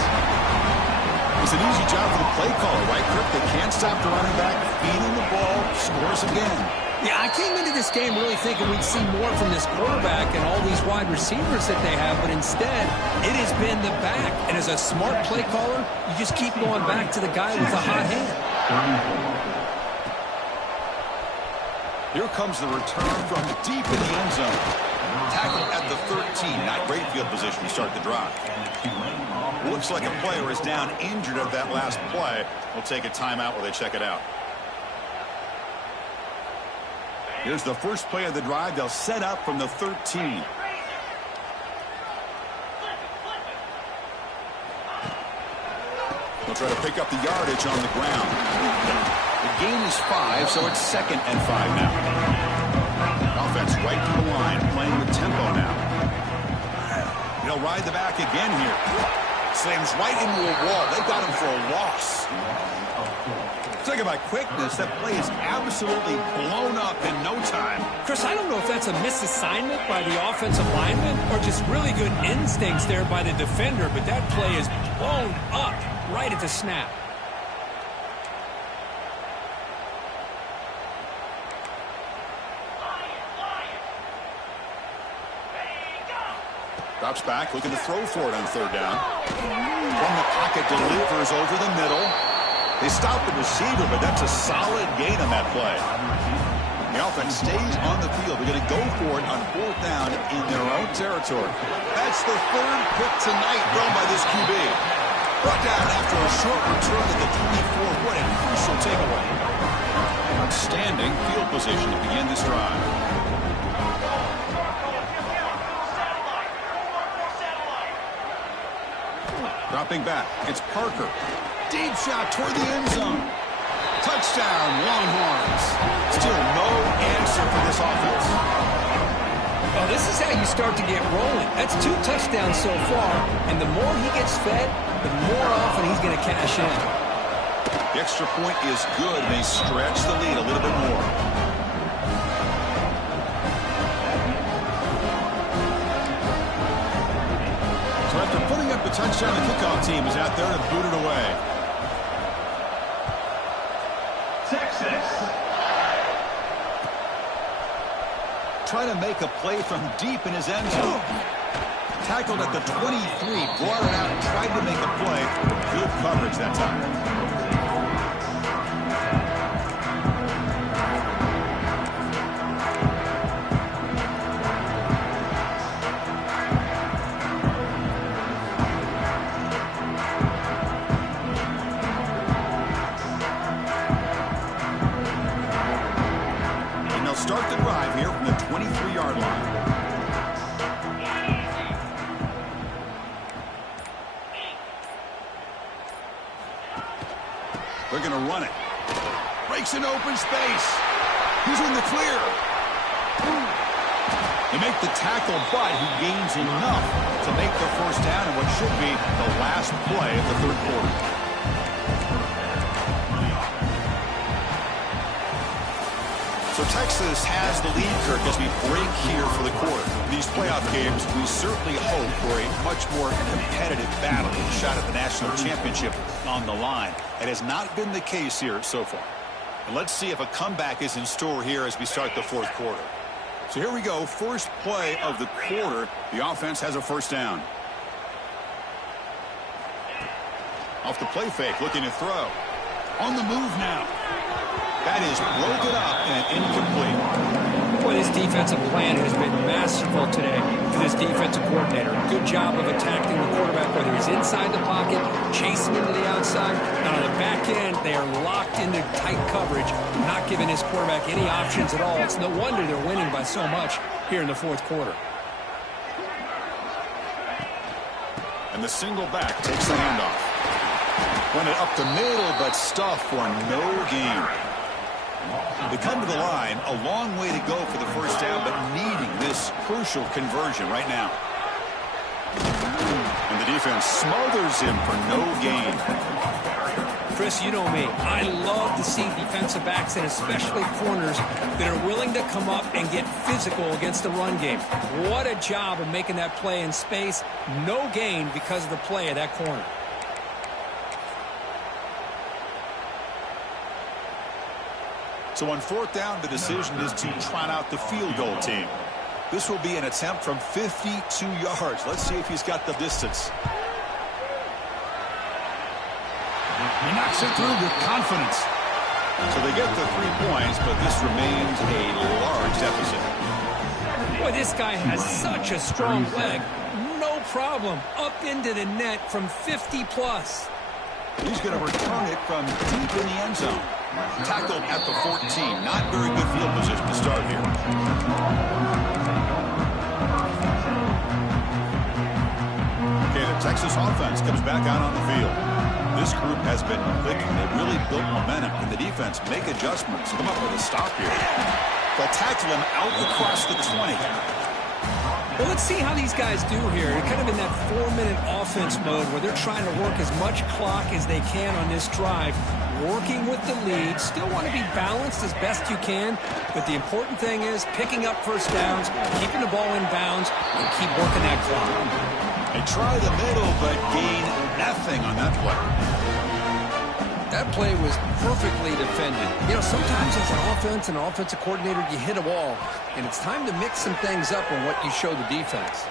It's an easy job for the play caller, right, Kirk? They can't stop the running back, feeding the ball, scores again. Yeah, I came into this game really thinking we'd see more from this quarterback and all these wide receivers that they have, but instead, it has been the back. And as a smart play caller, you just keep going back to the guy with the hot hand. Here comes the return from deep in the end zone. Tackle at the 13. Not great field position to start the drive. Looks like a player is down injured at that last play. We'll take a timeout while they check it out. Here's the first play of the drive. They'll set up from the 13. They'll try to pick up the yardage on the ground. The gain is 5, so it's 2nd and 5 now. Offense right to the line, playing with tempo now. They'll ride the back again here. Slams right into a wall. They got him for a loss. Talking about quickness, that play is absolutely blown up in no time. Chris, I don't know if that's a misassignment by the offensive lineman or just really good instincts there by the defender, but that play is blown up right at the snap. Drops back, looking to throw for it on 3rd down. From the pocket, delivers over the middle. They stop the receiver, but that's a solid gain on that play. The offense stays on the field. They're going to go for it on 4th down in their own territory. That's the 3rd pick tonight thrown by this QB. Brought down after a short return at the 24. What a crucial takeaway. Outstanding field position to begin this drive. Dropping back, it's Parker. Deep shot toward the end zone. Touchdown, Longhorns. Still no answer for this offense. Well, this is how you start to get rolling. That's 2 touchdowns so far, and the more he gets fed, the more often he's going to cash in. The extra point is good. They stretch the lead a little bit more. So after putting up the touchdown, the kickoff team is out there to boot it away. trying to make a play from deep in his end zone. Tackled at the 23, brought it out, tried to make a play. Good coverage that time. Start the drive here from the 23-yard line. They're going to run it. Breaks an open space. He's in the clear. They make the tackle, but he gains enough to make the first down in what should be the last play of the third quarter. So Texas has the lead, Kirk, as we break here for the quarter. These playoff games, we certainly hope for a much more competitive battle, a shot at the national championship on the line. It has not been the case here so far. And let's see if a comeback is in store here as we start the fourth quarter. So here we go, first play of the quarter. The offense has a first down. Off the play fake, looking to throw. On the move now. That is broken up and incomplete. Boy, this defensive plan has been masterful today for this defensive coordinator. Good job of attacking the quarterback, whether he's inside the pocket, chasing him to the outside. And on the back end, they are locked into tight coverage, not giving his quarterback any options at all. It's no wonder they're winning by so much here in the fourth quarter. And the single back takes the handoff. Went it up the middle, but stuffed for no gain. They come to the line, a long way to go for the first down, but needing this crucial conversion right now. And the defense smothers him for no gain. Chris, you know me. I love to see defensive backs and especially corners that are willing to come up and get physical against the run game. What a job of making that play in space. No gain because of the play of that corner. So on fourth down, the decision is to trot out the field goal team. This will be an attempt from 52 yards. Let's see if he's got the distance. He knocks it through with confidence. So they get the 3 points, but this remains a large deficit. Boy, this guy has such a strong leg. No problem. Up into the net from 50-plus. He's going to return it from deep in the end zone. Tackled at the 14. Not very good field position to start here. Okay, the Texas offense comes back out on the field. This group has been clicking. They've really built momentum. And the defense make adjustments. Come up with a stop here. They'll tackle him out across the 20. Well, let's see how these guys do here. They're kind of in that 4-minute offense mode where they're trying to work as much clock as they can on this drive, working with the lead. Still want to be balanced as best you can, but the important thing is picking up first downs, keeping the ball in bounds, and keep working that clock. They try the middle, but gain nothing on that play. That play was perfectly defended. You know, sometimes as an offense and offensive coordinator, you hit a wall, and it's time to mix some things up on what you show the defense.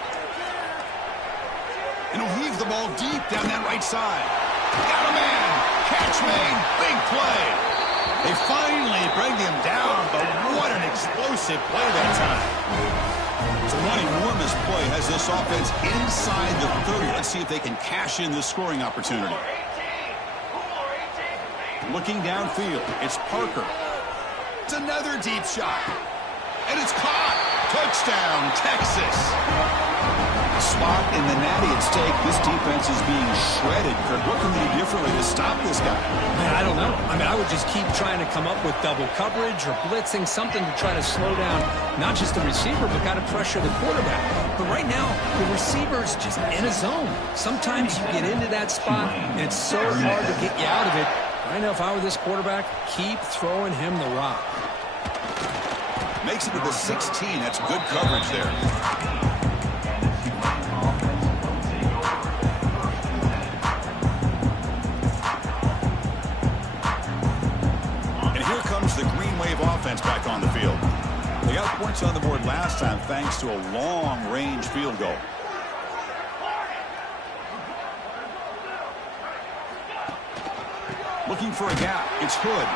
And he'll heave the ball deep down that right side. Got a man. Catch made. Big play. They finally bring him down, but what an explosive play that time. So one enormous play has this offense inside the 30. Let's see if they can cash in this scoring opportunity. Looking downfield, it's Parker. It's another deep shot. And it's caught. Touchdown, Texas. Spot in the natty at stake. This defense is being shredded. Kirk, what can they do differently to stop this guy? Man, I don't know. I mean, I would just keep trying to come up with double coverage or blitzing, something to try to slow down not just the receiver, but got to pressure the quarterback. But right now, the receiver's just in a zone. Sometimes you get into that spot, and it's so hard to get you out of it. I know if I were this quarterback, keep throwing him the rock. Makes it to the 16. That's good coverage there. And here comes the Green Wave offense back on the field. They got points on the board last time thanks to a long-range field goal. Looking for a gap. It's Hood.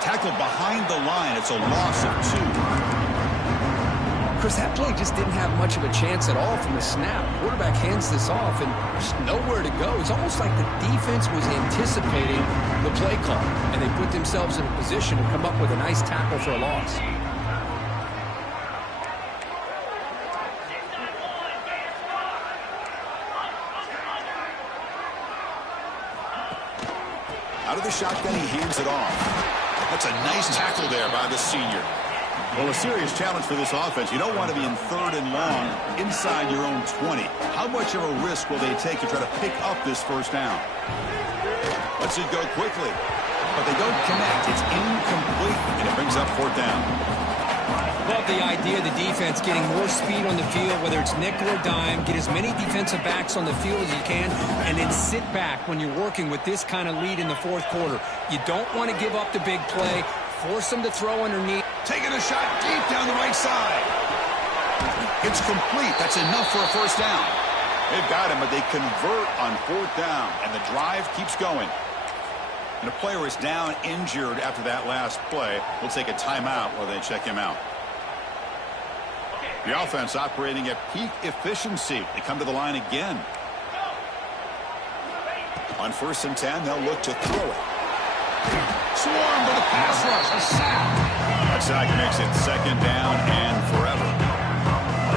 Tackled behind the line. It's a loss of 2. Chris, that play just didn't have much of a chance at all from the snap. Quarterback hands this off, and there's nowhere to go. It's almost like the defense was anticipating the play call, and they put themselves in a position to come up with a nice tackle for a loss. Out of the shotgun, he hands it off. That's a nice tackle there by the senior. Well, a serious challenge for this offense. You don't want to be in 3rd and long inside your own 20. How much of a risk will they take to try to pick up this first down? Lets it go quickly, but they don't connect. It's incomplete, and it brings up 4th down. Love the idea of the defense getting more speed on the field, whether it's nickel or dime. Get as many defensive backs on the field as you can, and then sit back when you're working with this kind of lead in the 4th quarter. You don't want to give up the big play. Force them to throw underneath. Taking a shot deep down the right side. It's complete. That's enough for a first down. They've got him, but they convert on 4th down, and the drive keeps going. And a player is down injured after that last play. We'll take a timeout while they check him out. The offense operating at peak efficiency. They come to the line again. On 1st and 10, they'll look to throw it. Swarmed with a pass rush. A sack. That sack makes it 2nd down and forever.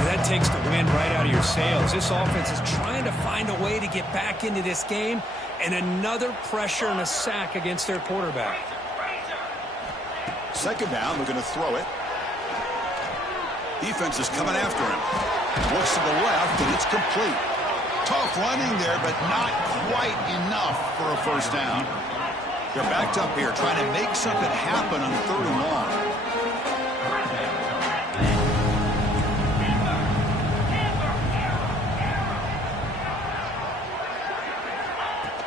That takes the wind right out of your sails. This offense is trying to find a way to get back into this game, and another pressure and a sack against their quarterback. 2nd down, they're going to throw it. Defense is coming after him. Looks to the left, and it's complete. Tough running there, but not quite enough for a first down. They're backed up here, trying to make something happen on 3rd and long.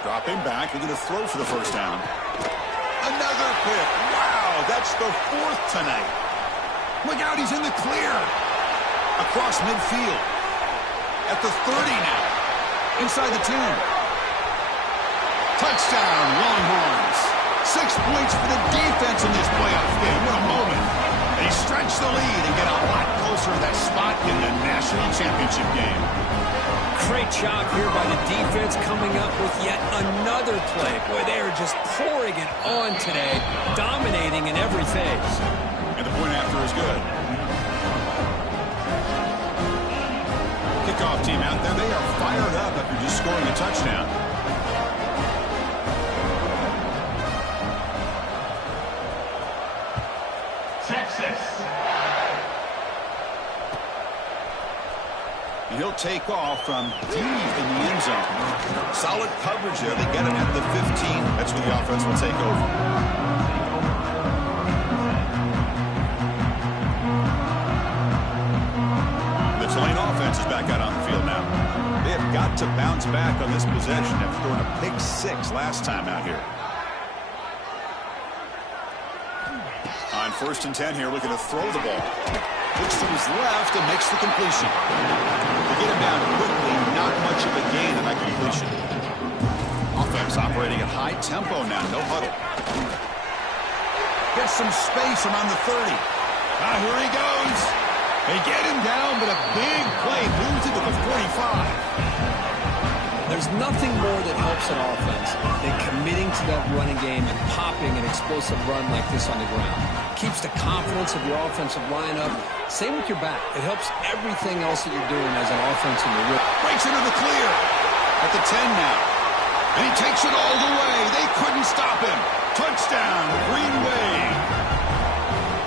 Dropping back, they're going to throw for the first down. Another pick. Wow, that's the 4th tonight. Look out, he's in the clear. Across midfield. At the 30 now. Inside the 10. Touchdown, Longhorns. 6 points for the defense in this playoff game. What a moment. They stretch the lead and get a lot closer to that spot in the national championship game. Great job here by the defense coming up with yet another play. Boy, they are just pouring it on today, dominating in every phase. And the point after is good. Kickoff team out there. They are fired up after just scoring a touchdown. Texas. And he'll take off from deep in the end zone. Solid coverage there. They get him at the 15. That's where the offense will take over. The Tulane offense is back out on the field now. They have got to bounce back on this possession after throwing a pick 6 last time out here. On 1st and 10 here, looking to throw the ball. Looks to his left and makes the completion. They get him down quickly, not much of a gain on that completion. Offense operating at high tempo now, no huddle. Gets some space around the 30. Here he goes. They get him down, but a big play moves into the 45. There's nothing more that helps an offense than committing to that running game and popping an explosive run like this on the ground. Keeps the confidence of your offensive lineup. Same with your back. It helps everything else that you're doing as an offense in the rip. Breaks into the clear. At the 10 now. And he takes it all the way. They couldn't stop him. Touchdown, Green Wave.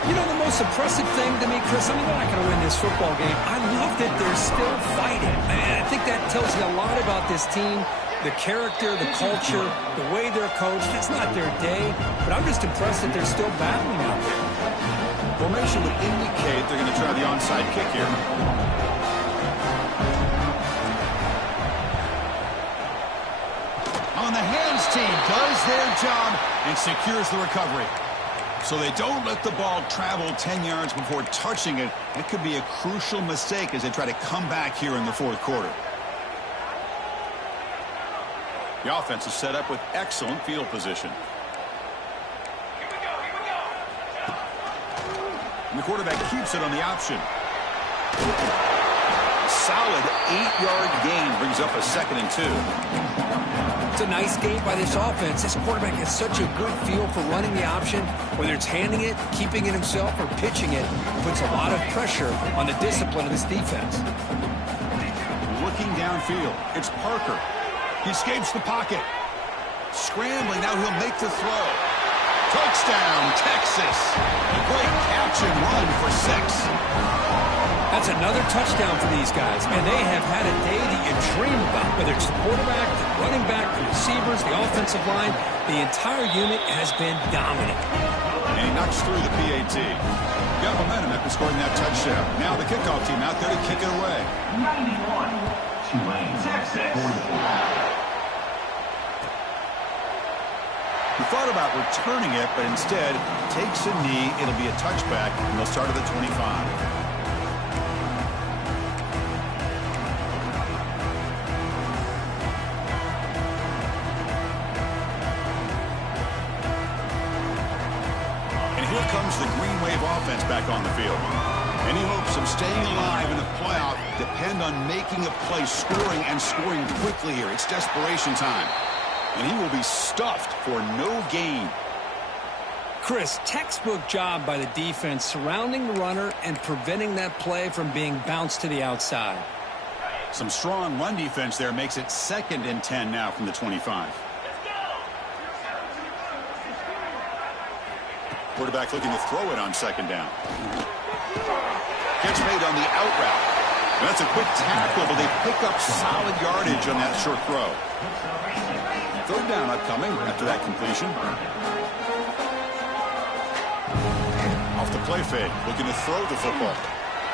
You know, the most impressive thing to me, Chris, I mean, they're not going to win this football game. I love that they're still fighting. I think that tells you a lot about this team, the character, the culture, the way they're coached. It's not their day, but I'm just impressed that they're still battling out there. Formation would indicate they're going to try the onside kick here. On the hands team does their job and secures the recovery. So they don't let the ball travel 10 yards before touching it. It could be a crucial mistake as they try to come back here in the fourth quarter. The offense is set up with excellent field position. And the quarterback keeps it on the option. Solid 8-yard gain brings up a 2nd and 2. It's a nice game by this offense. This quarterback has such a good feel for running the option. Whether it's handing it, keeping it himself, or pitching it, puts a lot of pressure on the discipline of this defense. Looking downfield, it's Parker. He escapes the pocket. Scrambling, now he'll make the throw. Touchdown, Texas. A great catch and run for 6. That's another touchdown for these guys, and they have had a day that you dream about, whether it's the quarterback, the running back, the receivers, the offensive line. The entire unit has been dominant. And he knocks through the PAT. Got momentum after scoring that touchdown. Now the kickoff team out there to kick it away. 91. Tulane, Texas. 44. He thought about returning it, but instead takes a knee. It'll be a touchback, and they'll start at the 25. And here comes the Green Wave offense back on the field. Any hopes of staying alive in the playoff depend on making a play, scoring, and scoring quickly here. It's desperation time. And he will be stuffed for no gain. Chris, textbook job by the defense surrounding the runner and preventing that play from being bounced to the outside. Some strong run defense there makes it 2nd and 10 now from the 25. Quarterback looking to throw it on 2nd down. Catch made on the out route. That's a quick tackle, but they pick up solid yardage on that short throw. 3rd down upcoming after that completion. Off the play fake, looking to throw the football.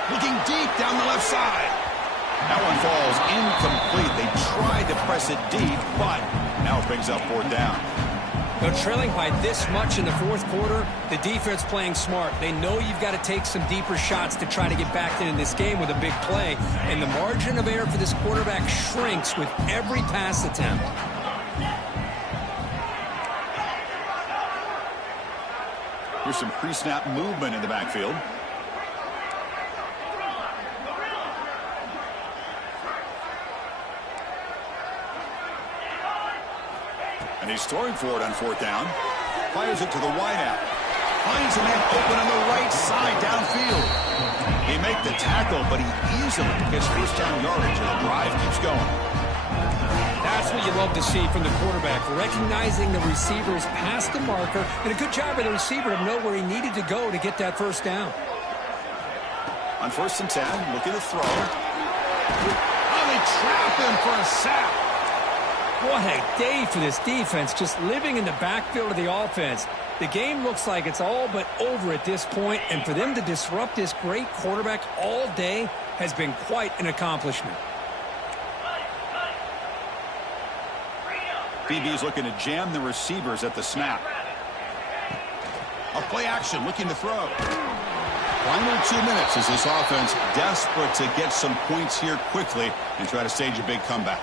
Looking deep down the left side. That one falls incomplete. They tried to press it deep, but now it brings up 4th down. They're trailing by this much in the fourth quarter. The defense playing smart. They know you've got to take some deeper shots to try to get back into this game with a big play. And the margin of error for this quarterback shrinks with every pass attempt. Here's some pre-snap movement in the backfield. And he's throwing for it on 4th down. Fires it to the wideout. Finds a man open on the right side downfield. He made the tackle, but he easily gets 1st down yardage, and the drive keeps going. That's what you love to see from the quarterback, recognizing the receiver's past the marker, and a good job by the receiver to know where he needed to go to get that 1st down. On 1st and 10, looking to throw. Oh, they trap him for a sack. What a day for this defense, just living in the backfield of the offense. The game looks like it's all but over at this point, and for them to disrupt this great quarterback all day has been quite an accomplishment. BB's looking to jam the receivers at the snap. A play action, looking to throw. Final 2 minutes as this offense desperate to get some points here quickly and try to stage a big comeback.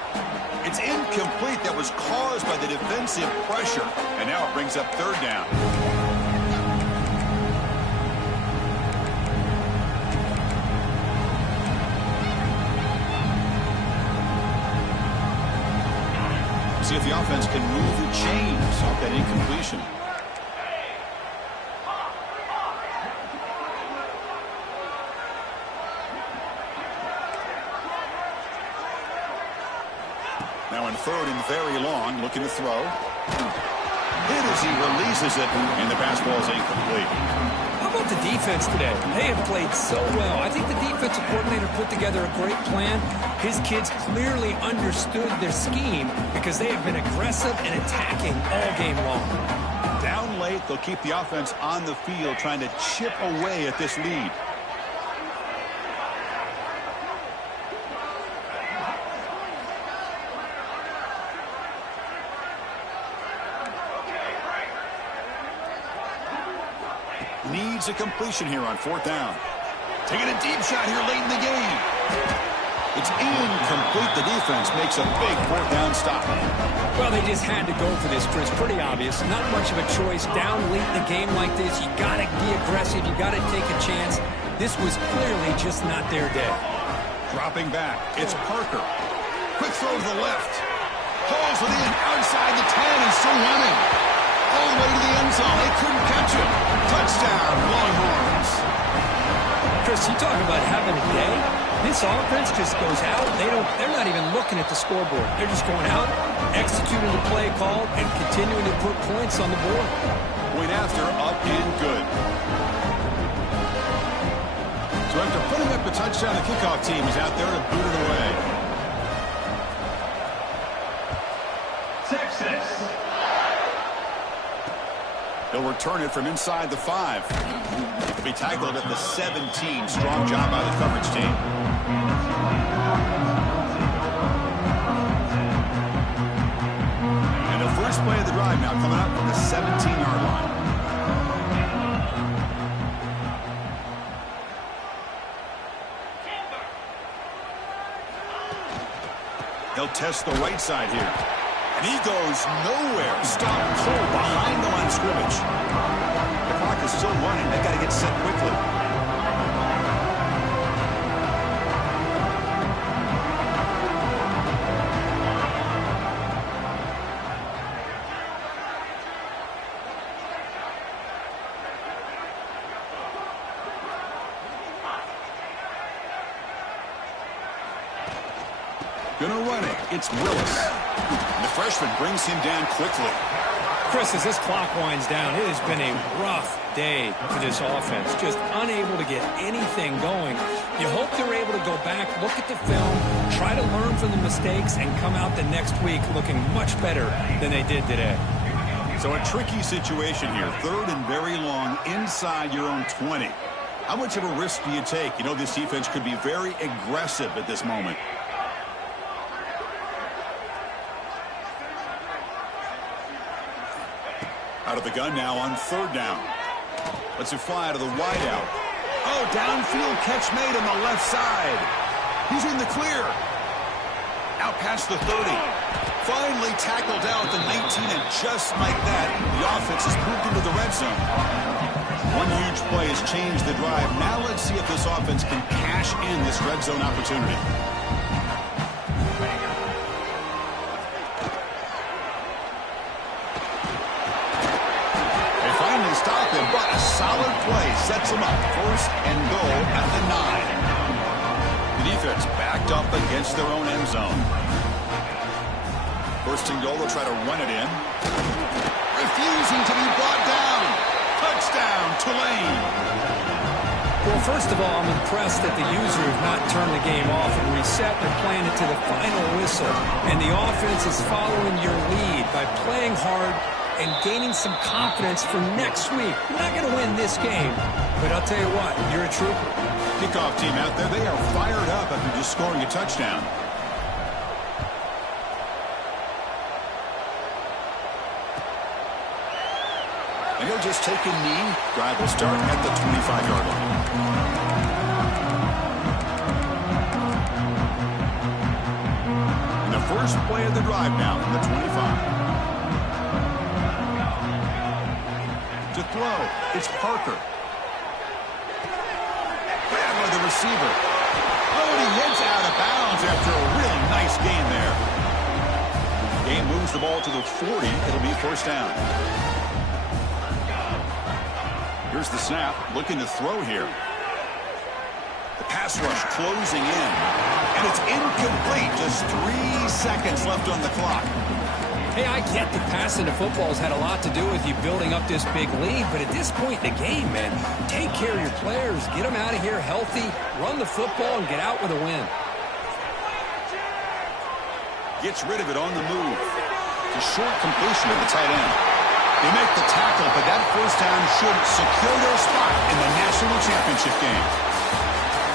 It's incomplete. That was caused by the defensive pressure, and now it brings up 3rd down. See if the offense can move the chains off that incompletion. Now in 3rd and very long, looking to throw. Hit as he releases it, and the pass ball is incomplete. How about the defense today? They have played so well. I think the defensive coordinator put together a great plan. His kids clearly understood their scheme because they have been aggressive and attacking all game long. Down late, they'll keep the offense on the field trying to chip away at this lead. needs a completion here on 4th down. Taking a deep shot here late in the game. It's incomplete. The defense makes a big 4th down stop. Well, they just had to go for this, Chris. Pretty obvious. Not much of a choice. Down late in the game like this, you got to be aggressive. You got to take a chance. This was clearly just not their day. Dropping back, it's Parker. Quick throw to the left. Hauls it in outside the 10 and still running. All the way to the end zone. They couldn't catch him. Touchdown, Longhorns. Chris, you talk about having a day. This offense just goes out. They're not even looking at the scoreboard. They're just going out, executing the play call, and continuing to put points on the board. Point after, up and good. So after putting up a touchdown, the kickoff team is out there to boot it away. Texas. They'll return it from inside the 5. He'll be tackled at the 17. Strong job by the coverage team. And the first play of the drive now coming up from the 17-yard line. He'll test the right side here. And he goes nowhere. Stop cold behind the line of scrimmage. The clock is still running. They got to get set quickly. Gonna run it. It's Willis. And the freshman brings him down quickly. Chris, as this clock winds down, it has been a rough day for this offense. Just unable to get anything going. You hope they're able to go back, look at the film, try to learn from the mistakes, and come out the next week looking much better than they did today. So a tricky situation here. 3rd and very long inside your own 20. How much of a risk do you take? You know this defense could be very aggressive at this moment. Out of the gun now on 3rd down. Lets it fly to the wideout. Oh, downfield catch made on the left side. He's in the clear. Out past the 30. Finally tackled out the 19, and just like that, the offense has moved into the red zone. One huge play has changed the drive. Now let's see if this offense can cash in this red zone opportunity. Stop him, but a solid play sets him up. 1st and goal at the 9. The defense backed up against their own end zone. 1st and goal, they'll try to run it in. Refusing to be brought down. Touchdown, Tulane. Well, first of all, I'm impressed that the user have not turned the game off and reset. They're playing it to the final whistle. And the offense is following your lead by playing hard and gaining some confidence for next week. You're not going to win this game, but I'll tell you what, you're a trooper. Kickoff team out there, they are fired up after just scoring a touchdown. And he'll just take a knee. Drive will start at the 25-yard line. And the first play of the drive now from the 25. To throw, it's Parker. Grab by the receiver. Oh, and he heads out of bounds after a really nice gain there. Game moves the ball to the 40. It'll be 1st down. Here's the snap, looking to throw here. The pass rush closing in. And it's incomplete. Just 3 seconds left on the clock. Hey, I get that passing the football has had a lot to do with you building up this big lead, but at this point in the game, man, take care of your players, get them out of here healthy, run the football, and get out with a win. Gets rid of it on the move. It's a short completion of the tight end. They make the tackle, but that 1st down should secure their spot in the national championship game.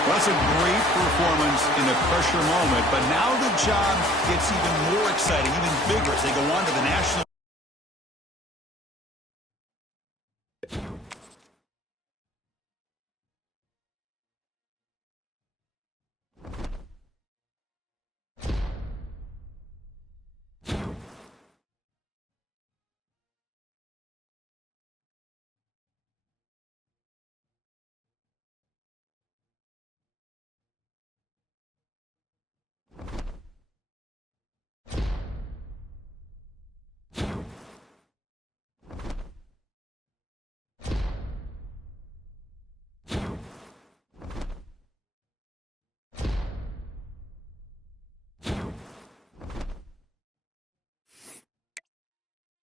Well, that's a great performance in a pressure moment, but now the job gets even more exciting, even bigger as they go on to the national.